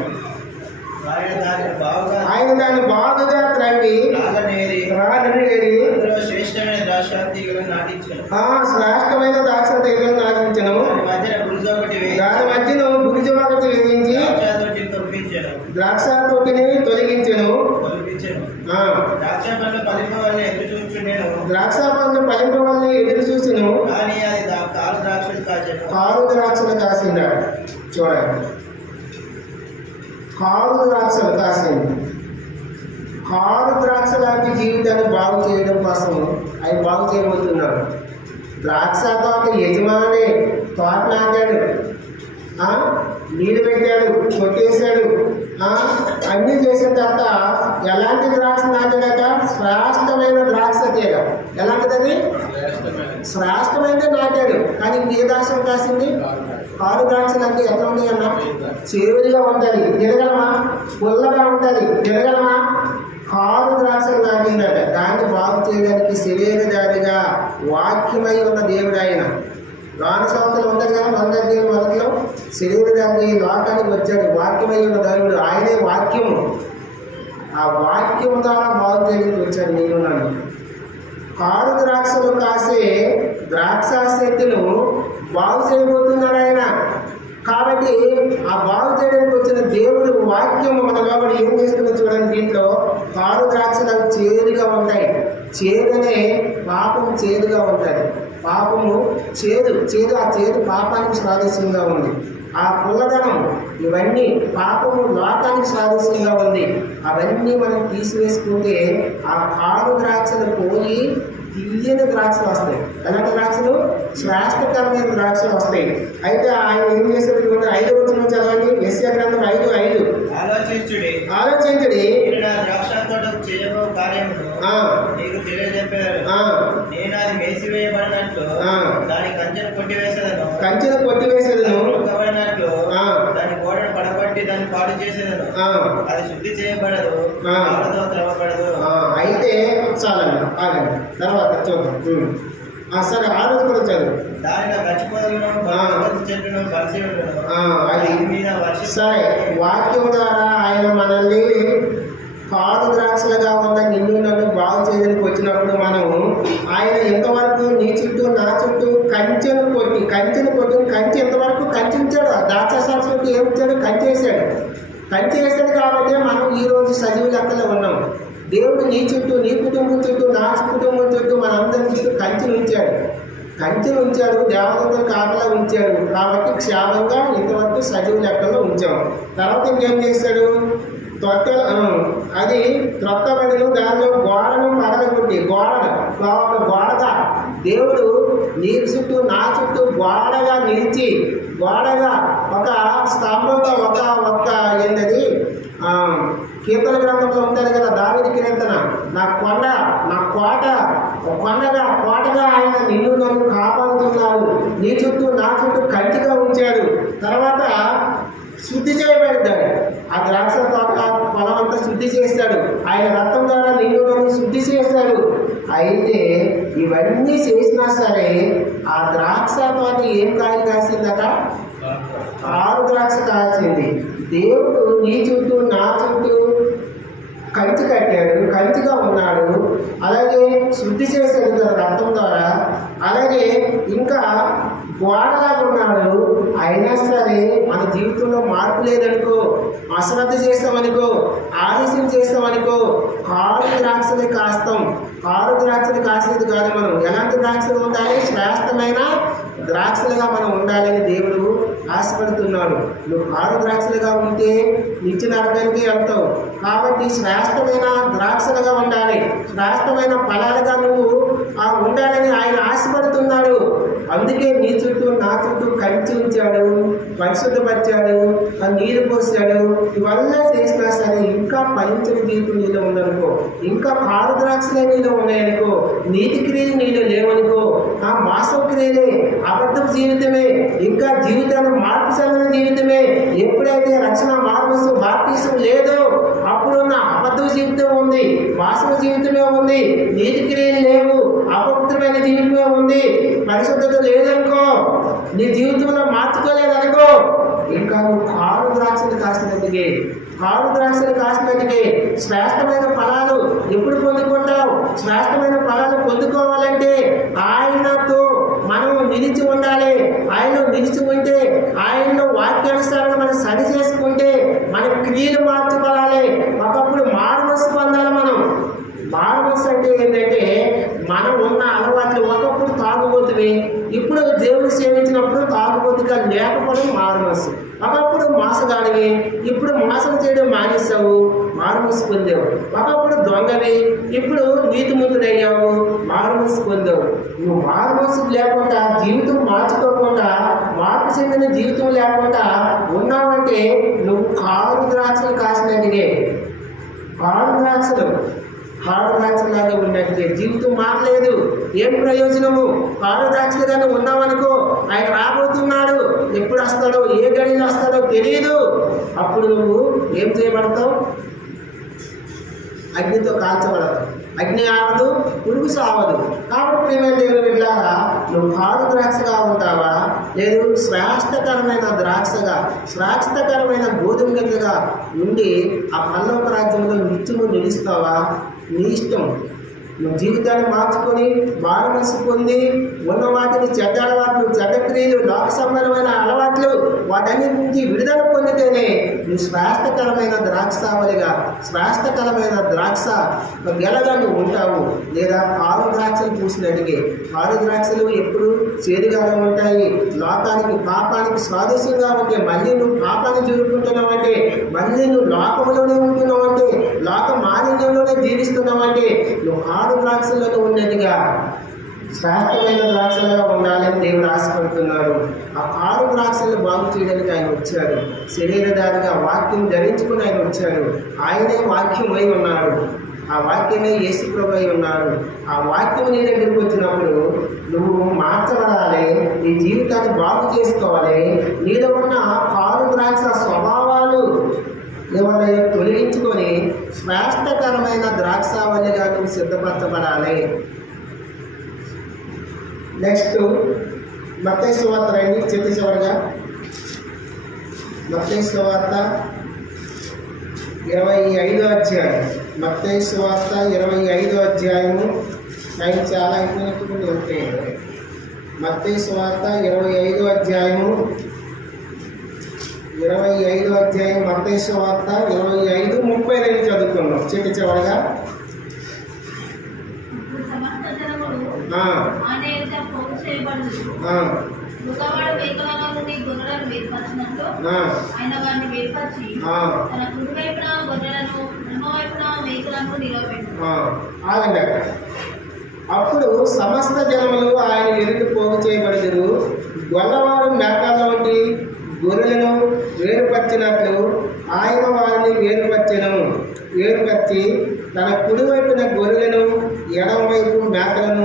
ఆయన దాన్ని బాగుగా త్రవ్వి రాళ్ళనేరి శ్రేష్టమైన ద్రాక్ష తీగలను నాటించను. దాని మధ్యన గురిజ ఒకటి వేయించి ద్రాక్ష తొట్టిని తొలగించెను. ద్రాక్ష పండ్లు ఫలింపవల్ని ఎదురు చూసెను, కారు ద్రాక్షలు కాసిందాడు. చూడండి, కారు ద్రాక్షలు కాసింది. కారు ద్రాక్ష లాంటి జీవితాన్ని బాగు చేయడం కోసం ఆయన బాగు చేయబోతున్నాడు. ద్రాక్ష తోట యజమాని తోట నాటాడు, నీళ్ళు పెట్టాడు, కొట్టేశాడు, అన్నీ చేసిన తర్వాత ఎలాంటి ద్రాక్ష నాటాడట? శ్రేష్టమైన ద్రాక్ష తీగ. ఎలాంటిది? శ్రేష్టమైనది నాటాడు. కానీ ఏ ద్రాక్ష కాసింది? కారు ద్రాక్షలు అంటే ఎట్లా ఉంటాయి అన్న? చేదుగా ఉంటుంది, తిరగలమా? పుల్లగా ఉంటుంది, తిరగలమా? కారు ద్రాక్షలు నాటిందట. దాన్ని బాగు చేయడానికి శరీరధారిగా వాక్యమై ఉన్న దేవుడు ఆయన. రాను సంవత్సరాలు ఉంటుంది కదా, 100 మొదట్లో శరీరధారి లోకానికి వచ్చాడు. వాక్యమై ఉన్న దేవుడు ఆయనే వాక్యము. ఆ వాక్యం ద్వారా బాగు చేయడానికి వచ్చాడు నేను నన్ను. కారు ద్రాక్షలు కాసే ద్రాక్ష చెట్టును బాగు చేయబోతున్నాడు ఆయన. కాబట్టి ఆ బాగు చేయడానికి వచ్చిన దేవుడు వాక్యం మన లోపల ఏం చేస్తుందో చూడండి. దీంట్లో కారు ద్రాక్షలు చేదుగా ఉంటాయి. చేదనే పాపం చేదుగా ఉంటుంది. పాపము చేదు. ఆ చేదు పాపానికి సాదృశ్యంగా ఉంది. ఆ పుల్లదనం ఇవన్నీ పాపము లోకానికి సాదృశ్యంగా ఉంది. అవన్నీ మనం తీసివేసుకుంటే ఆ కారు ద్రాక్షలు పోయి తీయని ద్రాక్షలు వస్తాయి. ఎలాంటి ద్రాక్షలు? శ్రేష్టకరమైన ద్రాక్షలు వస్తాయి. అయితే ఆయన ఏం చేశారు? 5వ వచనం చదవండి. యెషయా గ్రంథం 5:5. ఆలోచించుడి ద్రాక్ష తోట చేయబో కార్యమును నీకు తెలియజెప్పారు. నేను అది వేసివేయబడినట్లు దాని కంచెను కొట్టివేసేదను, దాని గోడను పడగొట్టి దాన్ని పాడు చేసేదను. అది శుద్ధి చేయబడదు, త్రవ్వబడదు. అయితే చాలండి, ఆగండి, తర్వాత చూద్దాం. సరే, ఆరోజు కూడా చదువు. దానిలో గచ్చిపోదలను చెట్టును కలిసి సరే, వాక్యం ద్వారా ఆయన మనల్ని కారు ద్రాక్షలుగా ఉన్న నిన్ను నన్ను బాగు చేయడానికి వచ్చినప్పుడు మనం ఆయన ఎంతవరకు నీ చుట్టూ నా చుట్టూ కంచెను కొట్టి కంచె ఎంతవరకు కంచించాడు. ద్రాక్ష సాక్షులకు ఏమిచ్చాడు? కంచె వేసాడు కాబట్టి మనం ఈరోజు సజీవ లెక్కలో ఉన్నాం. దేవుడు నీ చుట్టూ, నీ కుటుంబం చుట్టూ, నా కుటుంబం చుట్టూ, మనందరి చుట్టూ కంచెను ఉంచాడు. దేవతలు కాపలా ఉంచాడు. కాబట్టి క్షేమంగా ఇంతవరకు సజీవ లెక్కలో ఉంచాం. తర్వాత ఇంకేం చేశాడు? అది త్రొక్కబడిన దానిలో గోడను పగలగొట్టి గోడగా దేవుడు నీ చుట్టూ నా చుట్టూ గోడగా నిలిచి, గోడగా ఒక స్తంభంగా ఒక ఏంటది కీర్తన గ్రంథంలో ఉంటారు కదా, దావీదు కీర్తన, నా కోట కొండగా కోటగా ఆయన నిన్ను నన్ను కాపాడుతున్నాడు. నీ చుట్టూ నా చుట్టూ కంటిగా ఉంచాడు. తర్వాత శుద్ధి చేయబడ్డాడు. ఆ ద్రాక్ష తోట పొలం అంతా శుద్ధి చేస్తాడు. ఆయన రక్తం ద్వారా నిన్ను నన్ను శుద్ధి చేస్తాడు. అయితే ఇవన్నీ చేసినా సరే ఆ ద్రాక్ష తోట ఏం కాయలు కాసిందట? ఆరు ద్రాక్ష కాల్చింది. దేవుడు నీ చుట్టూ నా చుట్టూ కంచి కట్టాడు, కంచిగా ఉన్నాడు. అలాగే శుద్ధి చేశాడు తన రక్తం ద్వారా. అలాగే ఇంకా గోడలాగా ఉన్నాడు. అయినా సరే మన జీవితంలో మార్పు లేదనుకో, అశ్రద్ధ చేస్తామనుకో, ఆలస్యం చేస్తామనుకో, కారు ద్రాక్షని కాస్తాం. కారు ద్రాక్షని కాసేది కాదు. మనం ఎలాంటి ద్రాక్షలు ఉండాలి? శ్రేష్టమైన ద్రాక్షలుగా మనం ఉండాలని దేవుడు ఆశపడుతున్నాడు. నువ్వు కారు ద్రాక్షలుగా ఉంటే నిత్య నరకానికి వెళ్తావు. కాబట్టి శ్రేష్టమైన ద్రాక్షలుగా ఉండాలి, శ్రేష్టమైన ఫలాలుగా నువ్వు ఉండాలని ఆయన ఆశపడుతున్నాడు. అందుకే నీ చుట్టూ నా చుట్టూ కంచి ఉంచాడు, పరిశుద్ధపరిచాడు, నీరు పోసాడు. ఇవన్నీ చేసినా సరే ఇంకా ఫలించిన జీవితం నీలో ఉందనుకో, ఇంకా కారు ద్రాక్షలే నీలో ఉన్నాయనుకో, నీతి క్రియలు నీలో లేవనుకో, ఆ మాసం క్రియలే, అబద్ధపు జీవితమే, ఇంకా జీవితాన్ని మార్పు చెందిన జీవితమే. ఎప్పుడైతే రక్షణ మార్పు బాప్టిజం లేదో అప్పుడున్న అబద్ధ జీవితం ఉంది, వాసన జీవితమే ఉంది, నీతి క్రియలు లేవు, అపవిత్రమైన జీవితమే ఉంది, పరిశుద్ధత లేదనుకో, నీ జీవితంలో మార్చుకోలేదనుకో, ఇంకా నువ్వు కారు ద్రాక్షలు కాసినందుకే, కారు ద్రాక్షలు కాసినందుకే శ్రేష్టమైన ఫలాలు ఎప్పుడు పొందుకుంటావు? శ్రేష్టమైన ఫలాలు పొందుకోవాలంటే ఆయనతో మనం నిలిచి ఉండాలి. ఆయనలో నిలిచి ఉంటే, ఆయనలో వాక్యానుసారంగా మనం సరి చేసుకుంటే మన క్రియలు మార్చుకోవాలి. ఒకప్పుడు మారుమనస్సు పొందాలి. మనం మారుమనస్సు అంటే ఏంటంటే మనం ఉన్న అలవాట్లు, ఒకప్పుడు తాగుబోతువి, ఇప్పుడు దేవుడు సేవించినప్పుడు తాగుబోతుగా లేకపోవడం మారుమనస్సు. ఒకప్పుడు మోసగాడివి, ఇప్పుడు మోసం చేయడం మానేస్తావు, మారుమనస్సు పొందావు. ఒకప్పుడు దొంగవి, ఇప్పుడు నీతిమంతుడయ్యావు, మారుమనస్సు పొందావు. నువ్వు మారుమనస్సు లేకుండా, జీవితం మార్చుకోకుండా, మార్పు చెందిన జీవితం లేకుండా ఉన్నావంటే నువ్వు కారు ద్రాక్షలు కాసినట్టుగా, కారు ద్రాక్షలు ద్రాక్షలాగా ఉన్నట్టుగా జీవితం మారలేదు. ఏం ప్రయోజనము? కారు ద్రాక్షలుగానే ఉన్నావనుకో, ఆయన రాబోతున్నాడు. ఎప్పుడు వస్తాడో, ఏ గడిలో వస్తాడో తెలియదు. అప్పుడు నువ్వు ఏం చేయబడతావు? అగ్నితో కాల్చబడతావు. అగ్ని ఆడదు, పురుగు సావదు. కాబట్టి ప్రేమ దేవుని ఇట్లాగా నువ్వు కారు ద్రాక్షగా ఉంటావా, లేదు శ్రేష్టకరమైన ద్రాక్షగా, శ్రేష్టకరమైన గోధుమ గింజగా ఉండి ఆ పరలోక రాజ్యంలో నిత్యము నిలుస్తావా? నీ ఇష్టం. నువ్వు జీవితాన్ని మార్చుకొని మారుమనస్సు పొంది ఉన్న వాటిని చెడ్డ అలవాట్లు, చెడ్డ క్రియలు, లోక సంబంధమైన అలవాట్లు, వాటన్నిటి నుంచి విడుదల పొందితేనే నువ్వు శ్రేష్టకరమైన ద్రాక్షావళిగా, శ్రేష్టకరమైన ద్రాక్ష గెలగా నువ్వు ఉంటావు. లేదా కారు ద్రాక్షలు పూసినట్టుగా, కారు ద్రాక్షలు ఎప్పుడు చేదుగానే ఉంటాయి, లోకానికి పాపానికి స్వాదస్యంగా ఉంటే, మళ్ళీ నువ్వు పాపాన్ని జరుపుకుంటున్నావంటే, మళ్ళీ నువ్వు లోకంలోనే ఉంటున్నావంటే, లోక మాలిన్యంలోనే జీవిస్తున్నావంటే నువ్వు కారు ద్రాక్షలలో ఉన్నట్టుగా శ్రేష్టమైన ద్రాక్షలుగా ఉండాలని దేవుడు ఆశపడుతున్నాడు. ఆ కారు ద్రాక్షలను బాగు చేయడానికి ఆయన వచ్చాడు. శరీరధారిగా వాక్యం ధరించుకుని ఆయన వచ్చాడు. ఆయనే వాక్యమై ఉన్నాడు. ఆ వాక్యమే యేసు ప్రభువై ఉన్నాడు. ఆ వాక్యం నీ దగ్గరికి వచ్చినప్పుడు నువ్వు మార్చబడాలి, నీ జీవితాన్ని బాగు చేసుకోవాలి. నీలో ఉన్న కారు ద్రాక్ష స్వభావాలు ఏమన్నా తొలగించుకొని శ్రేష్టకరమైన ద్రాక్షావళిగా నువ్వు సిద్ధపరచబడాలి. నెక్స్ట్ మత్తయి సువార్త రండి, చివరిగా మత్తయి సువార్త 25వ అధ్యాయం. మత్తయి సువార్త 25వ అధ్యాయము. ఆయన చాలా అయిపోయినట్టు ఉంటే మత్తయి సువార్త 25వ అధ్యాయము, 25వ అధ్యాయం మత్తయి సువార్త 25:32 చదువుకున్నాం. చివరిగా అప్పుడు సమస్త జనములు ఆయన ఎదుట పోగు చేయబడిరు. గొల్లవాడు మేకల వంటి గొర్రెలను వేరుపరిచినట్లు ఆయన వారిని వేరుపరిచి తన కుడివైపున గొర్రెలను, ఎడమవైపు మేకలను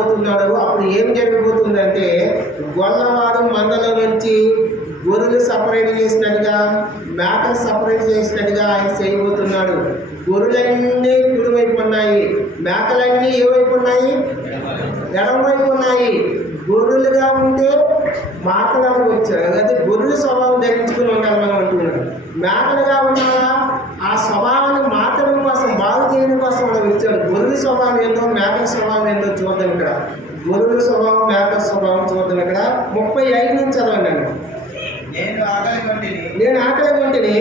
రాబోతున్నాడు. అప్పుడు ఏం జరగబోతుందంటే గొల్లవాడు మందలో నుంచి గొర్రెలు సపరేట్ చేసినట్టుగా, మేకలు సపరేట్ చేసినట్టుగా ఆయన చేయబోతున్నాడు. గొర్రెలన్నీ కుడివైపు ఉన్నాయి, మేకలన్నీ ఏ వైపు ఉన్నాయి? ఎడమవైపు ఉన్నాయి. గొర్రెలుగా ఉంటే మాటలకు వచ్చారు, అదే గొర్రెల స్వభావం ధరించుకుని ఉండాలి మనం అంటున్నాడు. మేకలుగా ఉన్నారా? ఆ స్వభావాన్ని మార్చడం కోసం, బాగు చేయడం కోసం మనం వచ్చాడు. గొర్రెల స్వభావం ఏందో, మేకల స్వభావం ఏందో చూద్దాం. ఇక్కడ గొర్రెల స్వభావం, మేకల స్వభావం చూద్దాం. ఇక్కడ 35 నుంచి చదవండి. నేను ఆకలి కొంటిని,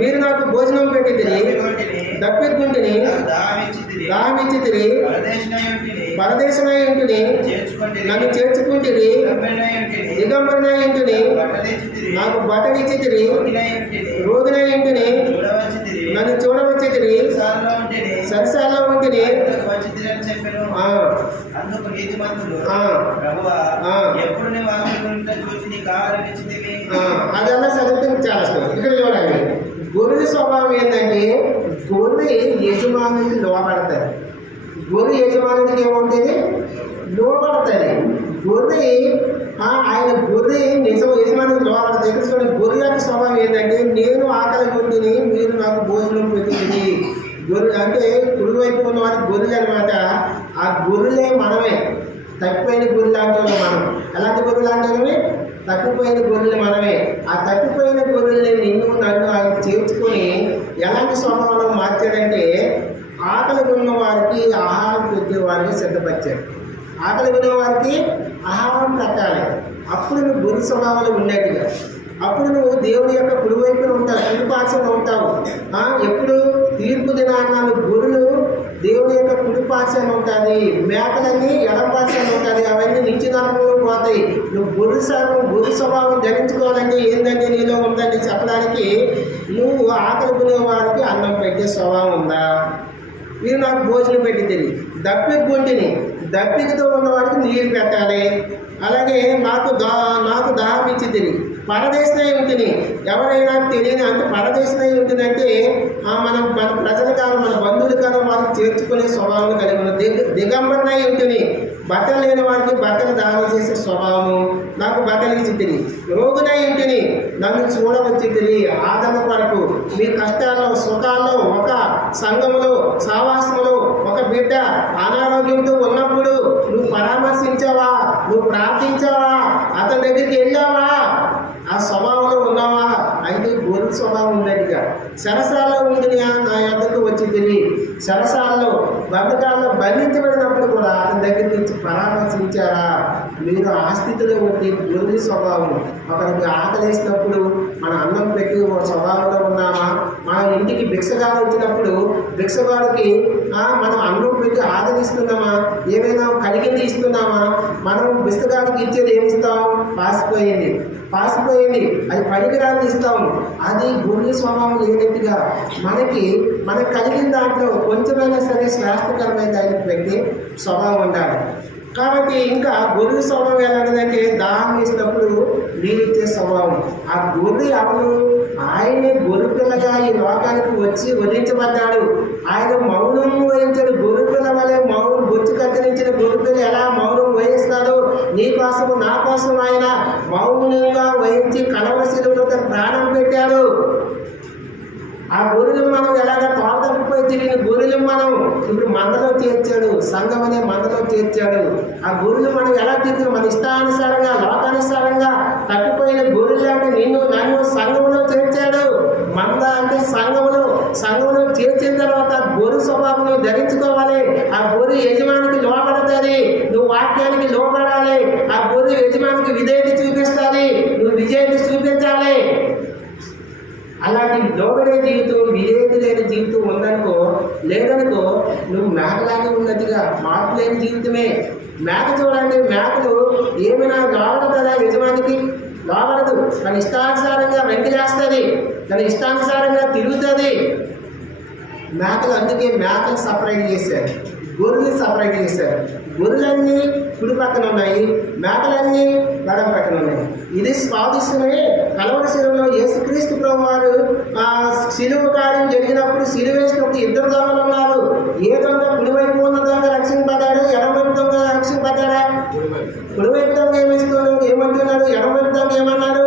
మీరు నాకు భోజనం పెట్టితిరి, దప్పికుంటిని, దాహమిచ్చితిరి, పరదేశమై ఉంటిని, నన్ను చేర్చుకుంటిరి, దిగంబరినై ఉంటిని, నాకు బట్టలిచ్చితిరి, రోగినై ఉంటిని, నన్ను చూడవచ్చితిరి, సరసాల్లో ఉంటిని. అందుకు నీతిమంతులు ప్రభువా ఎప్పుడు నీ వాక్యం చూసి నీకు ఆహారం ఇచ్చితివి. అదన్నా చదివితే చాలా ఇష్టం. ఇక్కడ చూడండి, గొర్రెల స్వభావం ఏంటంటే గొర్రె యజమానికి లోపడతారు. గొర్రె యజమానికి ఏముంటుంది? లోపడతారు. గొర్రె ఆయన గొర్రె నిజం యజమానికి లోపడతాయి. ఇక్కడ చూడండి, గొర్రె యొక్క స్వభావం ఏంటంటే నేను ఆకలి కొట్టిని, మీరు నాకు భోజనం పెట్టింది. గొర్రెలు అంటే కుడివైపు ఉన్న వారికి గొర్రెలు అనమాట. ఆ గొర్రెలే మనమే, తప్పిపోయిన గొర్రెలు అంటే మనం. ఎలాంటి గొర్రెలు అంటే తప్పిపోయిన గొర్రెలు మనమే. ఆ తప్పిపోయిన గొర్రెల్ని నిన్ను నన్ను ఆయన చేర్చుకొని ఎలాంటి స్వభావంలో మార్చాడంటే ఆకలి ఉన్న వారికి ఆహారం పెట్టే వారికి సిద్ధపరిచాడు. ఆకలి ఉన్న వారికి ఆహారం పెట్టాలి. అప్పుడు నువ్వు గొర్రె స్వభావంలో ఉండేట్టుగా, అప్పుడు నువ్వు దేవుని యొక్క కుడివైపున ఉంటావు, కుడిపార్శ్వలో ఉంటావు. ఎప్పుడు తీర్పు దినాన్న గొర్రెలు దేవుని యొక్క కుడిపార్శ్వన ఉంటుంది, మేకలన్నీ ఎడపార్శ్వన ఉంటుంది. అవన్నీ నిత్యనరకంలో పోతాయి. నువ్వు గొర్రె స్వభావం ధరించుకోవాలంటే ఏంటంటే నీలో ఉందని చెప్పడానికి, నువ్వు ఆకలి కొనే వారికి అన్నం పెట్టే స్వభావం ఉందా? మీరు నాకు భోజనం పెట్టింది. దప్పికొంటిని, దప్పికతో ఉన్నవాడికి నీరు పెట్టాలి. అలాగే నాకు దాహం ఇచ్చి పరదేశమై ఉంటుంది. ఎవరైనా తెలియని అంటే పరదేశమై ఉంటుందంటే మన ప్రజల కాలం, మన బంధువుల కాలం వాళ్ళకి చేర్చుకునే స్వభావం కలిగి ఉన్న దిగంబరనై ఉంటుంది. బట్టలు లేని వారికి బట్టలు దానం చేసే స్వభావము. నాకు బట్టలు ఇచ్చి రోగునై ఉంటుంది, నన్ను చూడవచ్చి ఆదరణ కొరకు. మీ కష్టాల్లో సుఖాల్లో ఒక సంఘములో సావాసములో ఒక బిడ్డ అనారోగ్యంతో ఉన్నప్పుడు నువ్వు పరామర్శించావా? నువ్వు ప్రార్థించావా? అతని దగ్గరికి వెళ్ళావా? ఆ స్వభావంలో ఉన్నావా? అయితే గొర్రె స్వభావం ఉన్నట్టుగా. సరసాల్లో ఉంటుంది, నా యొద్దకు వచ్చి తిని సరసాల్లో బంధకాల్లో బంధించబడినప్పుడు కూడా అతని దగ్గరికి వచ్చి పరామర్శించారా? మీరు ఆ స్థితిలో ఉంటే గొర్రె స్వభావం. ఒకరికి ఆకలేసినప్పుడు మన అన్నం పెట్టి ఒక స్వభావంలో ఉన్నామా? మన ఇంటికి భిక్షగాడు వచ్చినప్పుడు భిక్షగాడికి మనం అన్నం పెట్టి ఆదరిస్తున్నామా? ఏమైనా కలిగింది ఇస్తున్నామా? మనం భిక్షగాడికి ఇచ్చేది ఏమి ఇస్తాం? పాసిపోయింది అది పనికిరాని ఇస్తాం. అది గొర్రె స్వభావం లేనట్టుగా మనకు కలిగిన దాంట్లో కొంచెమైనా సరే శ్రేష్టకరమైన దానికి పెట్టే స్వభావం ఉండాలి. కాబట్టి ఇంకా గొర్రె స్వభావం ఎలాంటిదంటే దాహం వేసినప్పుడు నీరు ఇచ్చే స్వభావం. ఆ గొర్రె అప్పుడు ఆయనే గొర్రె పిల్లగా ఈ లోకానికి వచ్చి వధించబడ్డాడు. ఆయన మౌనం వహించిన గొర్రె పిల్ల వలె బొచ్చు కత్తిరించిన గొర్రె పిల్ల ఎలా మౌనం వహిస్తాడో నీ కోసము నా కోసం ఆయన మౌనంగా వహించి కలవరి శిలువలో తన ప్రాణం పెట్టాడు. ఆ గొర్రెలు మనం ఎలాగ తోటపోయి తిరిగిన గొర్రెలు మనం ఇప్పుడు మందలో చేర్చాడు, సంఘం అనే మందలో చేర్చాడు. ఆ గొర్రెలు మనం ఎలా తిరిగి మన ఇష్టానుసారంగా లోకానుసారంగా తప్పిపోయిన గొర్రెలు అంటే నిన్ను నన్ను సంఘంలో చేర్చాడు. మంద అంటే సంఘంలో చేర్చిన తర్వాత గొర్రె స్వభావం ధరించుకోవాలి. ఆ గొర్రె యజమానికి లోపడతాది, నువ్వు వాక్యానికి లోపడాలి. ఆ గొర్రె యజమానికి విధేయత చూపిస్తాది, నువ్వు విధేయత చూపించాలి. అలాంటి లోబడే జీవితం, విధేయత లేని జీవితం ఉందనుకో, లేదనుకో నువ్వు మేకలాగే ఉన్నట్టుగా మార్పు లేని జీవితమే. మేక చూడండి, మేకలు ఏమైనా లోబడదా? యజమానికి లోబడదు. తన ఇష్టానుసారంగా వెంకిలేస్తుంది, తన ఇష్టానుసారంగా తిరుగుతుంది. మేకలు అందుకే మేకలు సపరేట్ చేశారు. గొర్రెలు సపరేట్ చేశారు. గొర్రెలన్నీ కుడి పక్కన ఉన్నాయి, మేకలన్నీ ఎడమ పక్కన ఉన్నాయి. ఇది స్వాదిష్టమే. కలవరి శిలువలో యేసుక్రీస్తు ప్రభు వారు శిలువ కార్యం జరిగినప్పుడు శిలువ వేసినప్పుడు ఇద్దరు దొంగలు ఉన్నారు. ఏ దొంగ కుడివైపు ఉన్న దొంగ రక్షింపడ్డాడు, ఎడమవైపు దొంగ రక్షింపడ్డాడా? కుడివైపు దొంగ ఏమంటున్నాడు, ఎడమవైపు దొంగ ఏమన్నాడు?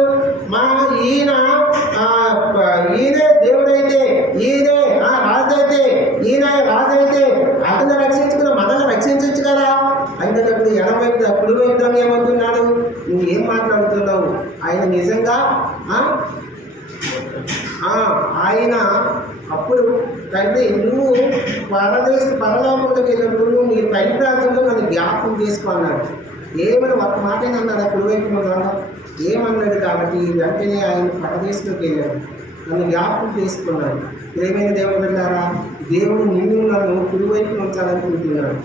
ఈయనే దేవుడైతే, ఈయనే రాజు అయితే, ఈయన రాజు అయితే అతను రక్షించుకుని మనల్ని రక్షించవచ్చు కదా. అయినప్పుడు ఎడమవైపు కుడివైపు దొంగ ఏమంటున్నాడు? నువ్వు ఏం మాట్లాడుతున్నావు? ఆయన నిజంగా ఆయన అప్పుడు తండ్రి నువ్వు పరలోకంలోకి వెళ్ళినప్పుడు నీ పై ప్రాంతంలో నన్ను జ్ఞాపకం చేసుకోన్నాడు. ఏమని ఒక మాట అన్నాడు ఆ కుడివైపు దొంగ ఏమన్నాడు? కాబట్టి వెంటనే ఆయన పరదేశంలోకి వెళ్ళాడు, నన్ను జ్ఞాపకం చేసుకున్నాడు. ప్రేమైన దేవుడు వెళ్ళారా, దేవుడు నిన్ను నన్ను కుడివైపు ఉంచాలనుకుంటున్నాడు.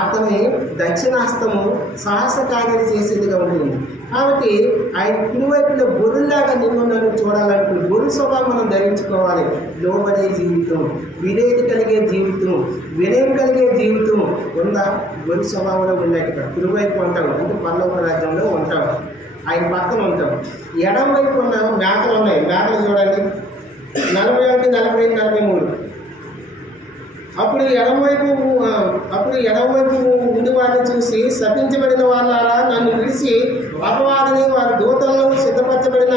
అతని దక్షిణాస్తము సాహస కార్యాలు చేసేదిగా ఉంటుంది. కాబట్టి ఆయన కుడివైపులో గొర్రెలాగా నిన్ను నన్ను చూడాలనుకుంటే గొర్రె స్వభావం మనం ధరించుకోవాలి. లోబడే జీవితం, విధేయత కలిగే జీవితం, వినయం కలిగే జీవితం ఉందా? గొర్రె స్వభావంలో ఉన్నట్టుగా కుడివైపు ఉంటాడు, అంటే పరలోక రాజ్యంలో ఉంటాడు, ఆయన పక్కన ఉంటాడు. ఎడమ వైపు ఉన్న మేకలు ఉన్నాయి. మేకలు చూడండి 41, 40, 43. అప్పుడు ఎడమవైపు ఉండి వారిని చూసి, శపించబడిన వాళ్ళారా, నన్ను విడిచి అపవాదిని వారి దూతలను సిద్ధపరచబడిన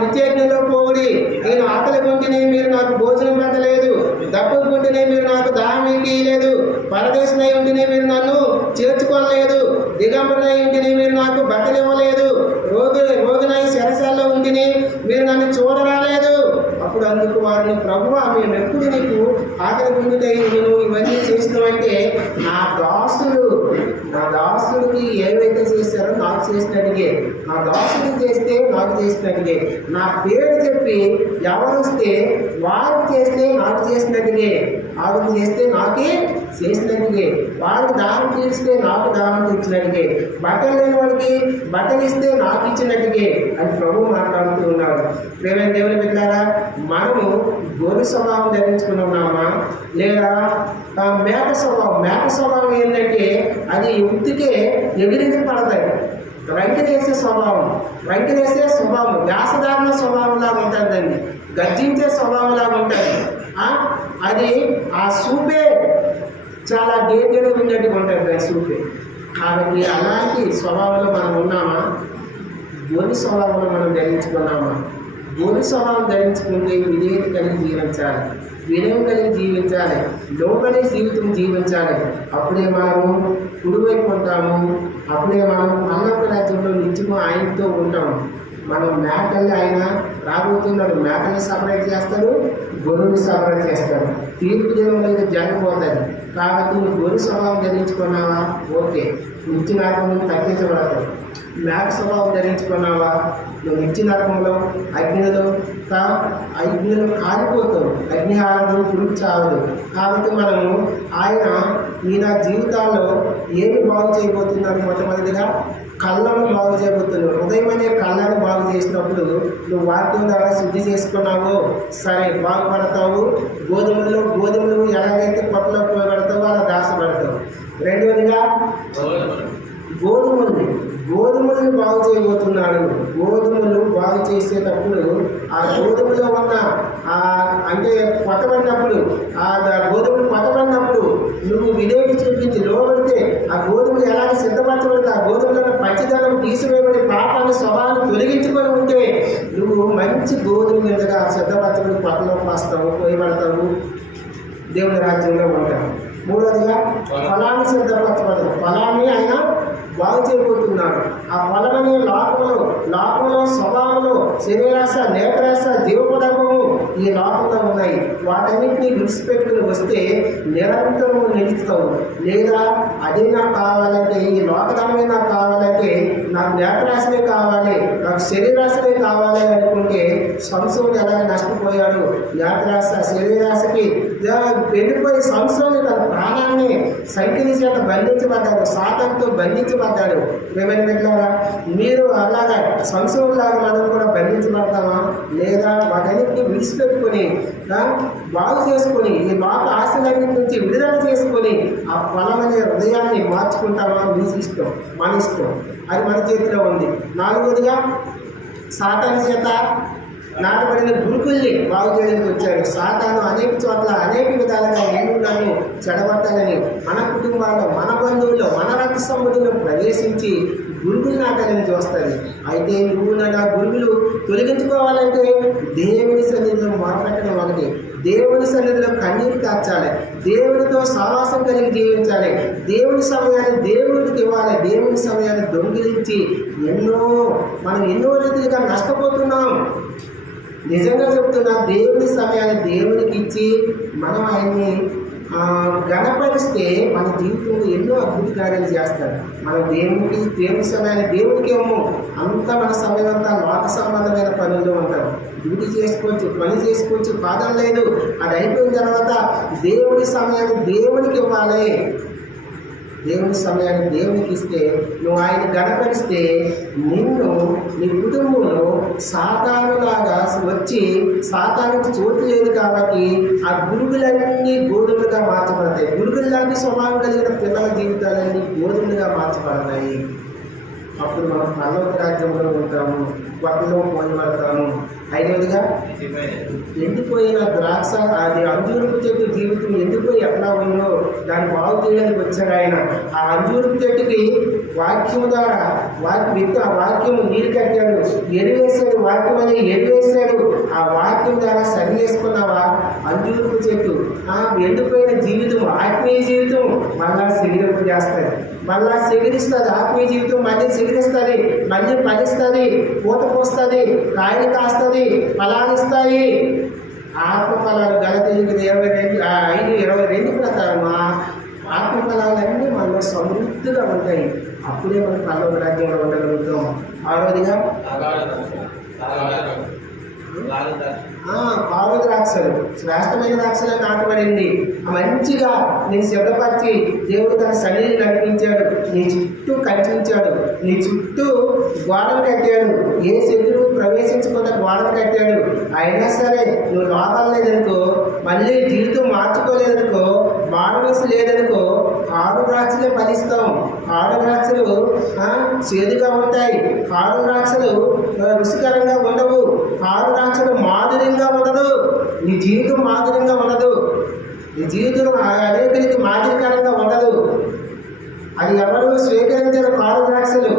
నిత్యజ్ఞలో పోవుడి. నేను ఆకలి కొంటిని, మీరు నాకు భోజనం పెట్టలేదు. దప్పులు కొంటిని, మీరు నాకు దాహం ఇయ్యలేదు. పరదేశమై ఉంటిని, మీరు నన్ను చేర్చుకోలేదు. దిగంబరై ఉంటిని, మీరు నాకు బట్టలు ఇవ్వలేదు. రోగినై శరశాలలో ఉంటిని, మీరు నన్ను చూడరాలేదు. అప్పుడు అందుకు వారిని, ప్రభువా మేము ఎప్పుడు నీకు ఆకలి పొందుతాయి నేను ఇవన్నీ చేసినామంటే నా దాసుడికి ఏవైతే చేశారో నాకు చేసినట్టుగే, నా దాసుడికి చేస్తే నాకు చేసినట్టుగే, నా పేరు చెప్పి ఎవరు వస్తే వారికి చేస్తే నాకు చేసినట్టుగే, ఆవిడ చేస్తే నాకే చేసినట్టుగే, వారికి దానం తీస్తే నాకు దానం తీర్చినట్టుగే, బట్టలు లేని వాడికి బట్టలు ఇస్తే నాకు ఇచ్చినట్టుగే అని ప్రభు మాట్లాడుతూ ఉన్నాడు. ప్రేమ దేవుని పెట్టారా, మనము గొర్రె స్వభావం ధరించుకున్నామా లేదా మేక స్వభావం? మేక స్వభావం ఏంటంటే అది ఉత్తికే ఎగిరికి పడతాయి. రంకెలేసే స్వభావం, వ్యాసధారణ స్వభావంలాగా ఉంటుందండి, గర్జించే స్వభావంలాగా ఉంటుంది. అది ఆ సూపే చాలా డేంజర్గా ఉన్నట్టుగా ఉంటుంది సూపే. కాబట్టి అలాంటి స్వభావంలో మనం ఉన్నామా? గొర్రె స్వభావంలో మనం ధరించుకున్నామా? గొర్రె స్వభావం ధరించుకుంటే విధేయత కలిగి జీవించాలి, వినయం కలిగి జీవించాలి, లోబడే జీవితం జీవించాలి. అప్పుడే మనము కుడివైపు ఉంటాము, అప్పుడే మనం పరలోక రాజ్యంలో నిత్యము ఆయనతో ఉంటాము. మనం మేకల్ని ఆయన రాబోతున్నాడు, మేకల్ని సపరేట్ చేస్తాడు, గొర్రెని సపరేట్ చేస్తాడు. తీర్పు దినం అయితే జరగబోతుంది. కాబట్టి నువ్వు గొర్రె స్వభావం ధరించుకున్నావా? ఓకే, నిత్య నరకం నుండి తగ్గించబడతావు. మేక స్వభావం ధరించుకున్నావా? నువ్వు నిత్య నరకంలో అగ్నిలో కాలిపోతావు. అగ్ని ఆడదు, పురుగు చావదు. కాబట్టి మనము ఆయన ఈ నా జీవితాల్లో ఏమి బాగు చేయబోతున్నాడు? మొట్టమొదటిగా కళ్ళను బాగు చేయబోతున్నావు. హృదయం అనే కళ్ళను బాగు చేసినప్పుడు నువ్వు వాక్యం ద్వారా శుద్ధి చేసుకున్నావో సరే బాగుపడతావు. గోధుమలు ఎలాగైతే కొత్తలో ఉపయోగపడతావో అలా దాచబడతావు. రెండవదిగా గోధుమల్ని బాగు చేయబోతున్నాడు. గోధుమలు బాగు చేసేటప్పుడు ఆ గోధుమలో ఉన్న అంటే కొట్టబడినప్పుడు గోధుమలు కొట్టబడినప్పుడు నువ్వు విధేయత చూపించి లోబడితే ఆ గోధుమలు ఎలాగ సిద్ధపరచబడితే ఆ గోధుమలను పచ్చిదనం తీసివేయబడి పాపాన్ని స్వభావాన్ని తొలగించుకొని ఉంటే నువ్వు మంచి గోధుమ గింజగా సిద్ధపరచబడి కొత్తలోకి వస్తావు, పోయబడతావు, దేవుని రాజ్యంలో ఉంటావు. మూడవదిగా ఫలాన్ని సిద్ధపరచబడదు. ఫలాన్ని ఆయన బాగు చేయబోతున్నాడు. ఆ ఫలమనే లోకంలో స్వభావంలో శరీరాశ, నేత్రాశ, జీవపదము ఈ లోకంలో ఉన్నాయి. వాటన్నిటినీ విడిచిపెట్టుకుని వస్తే నిరంతరం నిలుస్తావు. లేదా అదే నాకు కావాలంటే, ఈ లోకధనమే నాకు కావాలంటే, నాకు నేత్రాశనే కావాలి, నాకు శరీరాశనే కావాలి అనుకుంటే సంసోను ఎలాగ నష్టపోయాడు? నేత్రాశ, శరీరాశకి వెళ్ళిపోయి సంసోను తన ప్రాణాన్ని సంఖ్యని చేత బంధించబడ్డాడు, సాతానుతో బంధించబడ్డాడు. ప్రియమైన బిడ్డలారా, మీరు అలాగా సంశయంలాగా మనం కూడా బంధించబడతామా? లేదా వాటన్నిటిని విడిచిపెట్టుకొని బాగు చేసుకొని ఈ పాప ఆశలన్నిటి నుంచి విడుదల చేసుకొని ఆ ఫలమనే హృదయాన్ని మార్చుకుంటామా? మీ ఇష్టం, మన ఇష్టం, అది మన చేతిలో ఉంది. నాలుగోదిగా, సాతాను చేత నాటబడిన గురుకుల్ని బాగు చేయడానికి వచ్చాడు. సాతాను అనేక చోట్ల అనేక విధాలుగా నన్ను చెడగొట్టాలని మన కుటుంబాల్లో, మన బంధువుల్లో, మన రక్త సంబంధుల్లో ప్రవేశించి గురుగులు నాటాలని చూస్తుంది. అయితే నువ్వు నా గురుగులు తొలగించుకోవాలంటే దేవుని సన్నిధిలో మొరపెట్టడం ఒకటి, దేవుని సన్నిధిలో కన్నీరు కార్చాలి, దేవుడితో సావాసం కలిగి జీవించాలి, దేవుని సమయాన్ని దేవుడికి ఇవ్వాలి. దేవుని సమయాన్ని దొంగిలించి మనం ఎన్నో రీతిగా నష్టపోతున్నాం. నిజంగా చెప్తున్నా, దేవుని సమయాన్ని దేవునికి ఇచ్చి మనం ఆయన్ని గణపరిస్తే మన జీవితంలో ఎన్నో అద్భుత కార్యాలు చేస్తారు. మనం దేవుని సమయాన్ని దేవునికి ఇవ్వము, అంతా మన సమయం అంతా లోక సంబంధమైన పనుల్లో ఉంటాం. డ్యూటీ చేసుకోవచ్చు, పని చేసుకోవచ్చు, బాధ లేదు. అది అయిపోయిన తర్వాత దేవుని సమయాన్ని దేవునికి ఇవ్వాలి. దేవుని సమయాన్ని దేవునికి ఇస్తే, నువ్వు ఆయన గణపరిస్తే నిన్ను నీ కుటుంబంలో సాతానులాగా వచ్చి, సాతానికి చోటు లేదు కాబట్టి ఆ గురుగులన్నీ గోధుమలుగా మార్చబడతాయి. గురుగులు లాంటి స్వభావం కలిగిన పిల్లల జీవితాలన్నీ గోధుమలుగా మార్చబడతాయి. అప్పుడు మనం పరలోక రాజ్యంలో ఉంటాము, కొత్తలో పోయబడతాము. ఐదవదిగా, ఎండిపోయిన ద్రాక్ష, అది అంజూరపు చెట్టు జీవితం ఎండిపోయి ఎట్లా ఉందో దాన్ని బాగు చేయడానికి వచ్చాడు ఆయన. ఆ అంజూరపు చెట్టుకి వాక్యం ద్వారా ఆ వాక్యం నీరు కట్టాడు, ఎరువేశాడు, వాక్యం అని ఎరువేశాడు. ఆ వాక్యం ద్వారా సరి చేసుకున్నావా? అంజూరపు చెట్టు ఎండిపోయిన జీవితం, ఆత్మీయ జీవితం మళ్ళా శరీరం చేస్తుంది, మళ్ళా శరీరిస్తుంది. ఆత్మీయ జీవితం మళ్ళీ శరీరిస్తుంది, మళ్ళీ ఫలిస్తుంది, పూత పోస్తుంది, కాయలు కాస్తుంది, ఫలాలిస్తాయి. ఆత్మ ఫలాలు గలతీయులకు 5:22 ప్రకారం ఆత్మ ఫలాలన్నీ మనలో సమృద్ధిగా ఉంటాయి. అప్పుడే మనం పరలోక రాజ్యంలో ఉండగలుగుతాం. ఆరోదిగా, పాలు ద్రాక్షలు, శ్రేష్టమైన ద్రాక్షలు నాటబడింది. మంచిగా నేను సిద్ధపరిచి దేవుడు తన సన్నిధిని నడిపించాడు, నీ చుట్టూ కట్టించాడు, నీ చుట్టూ గోడలు కట్టాడు, ఏ శత్రువు ప్రవేశించకుండా గోడలు కట్టాడు. అయినా సరే నువ్వు లోపల లేదనుకో, మళ్ళీ జీవితం మార్చుకోలేదనుకో, మానవసి లేదనుకో, కాడు ద్రాక్షలే ఫలిస్తాం. కాడు ద్రాక్షలు చేదుగా ఉంటాయి, కాడు ద్రాక్షలు రుచికరంగా ఉండవు, కాడు ద్రాక్షలు మాధుర్యంగా ఉండదు. నీ జీవితం మాధుర్యంగా ఉండదు, నీ జీవితం అనేకులకి మాదిరికరంగా ఉండదు. అది ఎవరు స్వీకరించారు? కాడు ద్రాక్షలు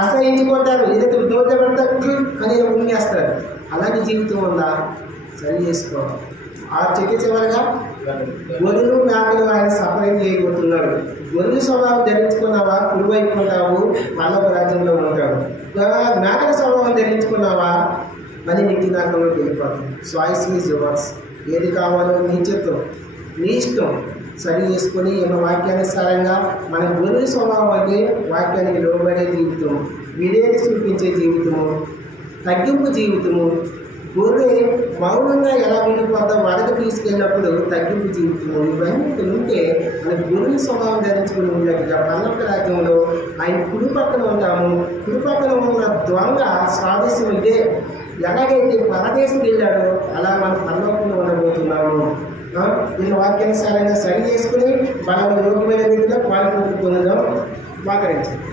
అసహించుకుంటారు, ఏదైతే దోచబడతారు అని ఉమ్మేస్తారు. అలాంటి జీవితం ఉందా? సరి చేసుకోవాలి. ఆ చెట్టు చివరిగా గొర్రెలు మేకలు ఆయన సపరేట్ చేయబోతున్నాడు. గొర్రెల స్వభావం ధరించుకున్నావా? కుడివైపుకుంటావు, పల్లవ రాజ్యంలో ఉంటావు. మేకల స్వభావం ధరించుకున్నావా? మళ్ళీ నిత్యనాకంలోకి వెళ్ళిపోతాం. Choice is yours. ఏది కావాలో నీ చిత్తం, నీ ఇష్టం. సరి చేసుకొని వాక్యానుసారంగా మన గొర్రెల స్వభావం అంటే వాక్యానికి లోబడే జీవితం, విధేయత చూపించే జీవితము, తగ్గింపు జీవితము. గొర్రె మౌనంగా ఎలా వెళ్ళిపోతాం, వరకు తీసుకెళ్ళినప్పుడు తగ్గింపు జీవితము. ఇవన్నీ ఉంటే మన గొర్రెల స్వభావం ధరించుకుని ఉన్నట్టుగా పరలోక రాజ్యంలో ఆయన కుడి పక్కన ఉంటాము. కుడి పక్కన ఉన్న దొంగ స్వాదేశం ఉంటే ఎలాగైతే పరదేశం వెళ్ళాడో అలా మనం పరలోకంలో ఉండబోతున్నాము. దీని వాక్యానుసారంగా సరి చేసుకుని మనం యోగ్యమైన రీతిలో పాల్గొంటూ పొందుదాం. మాకరించండి.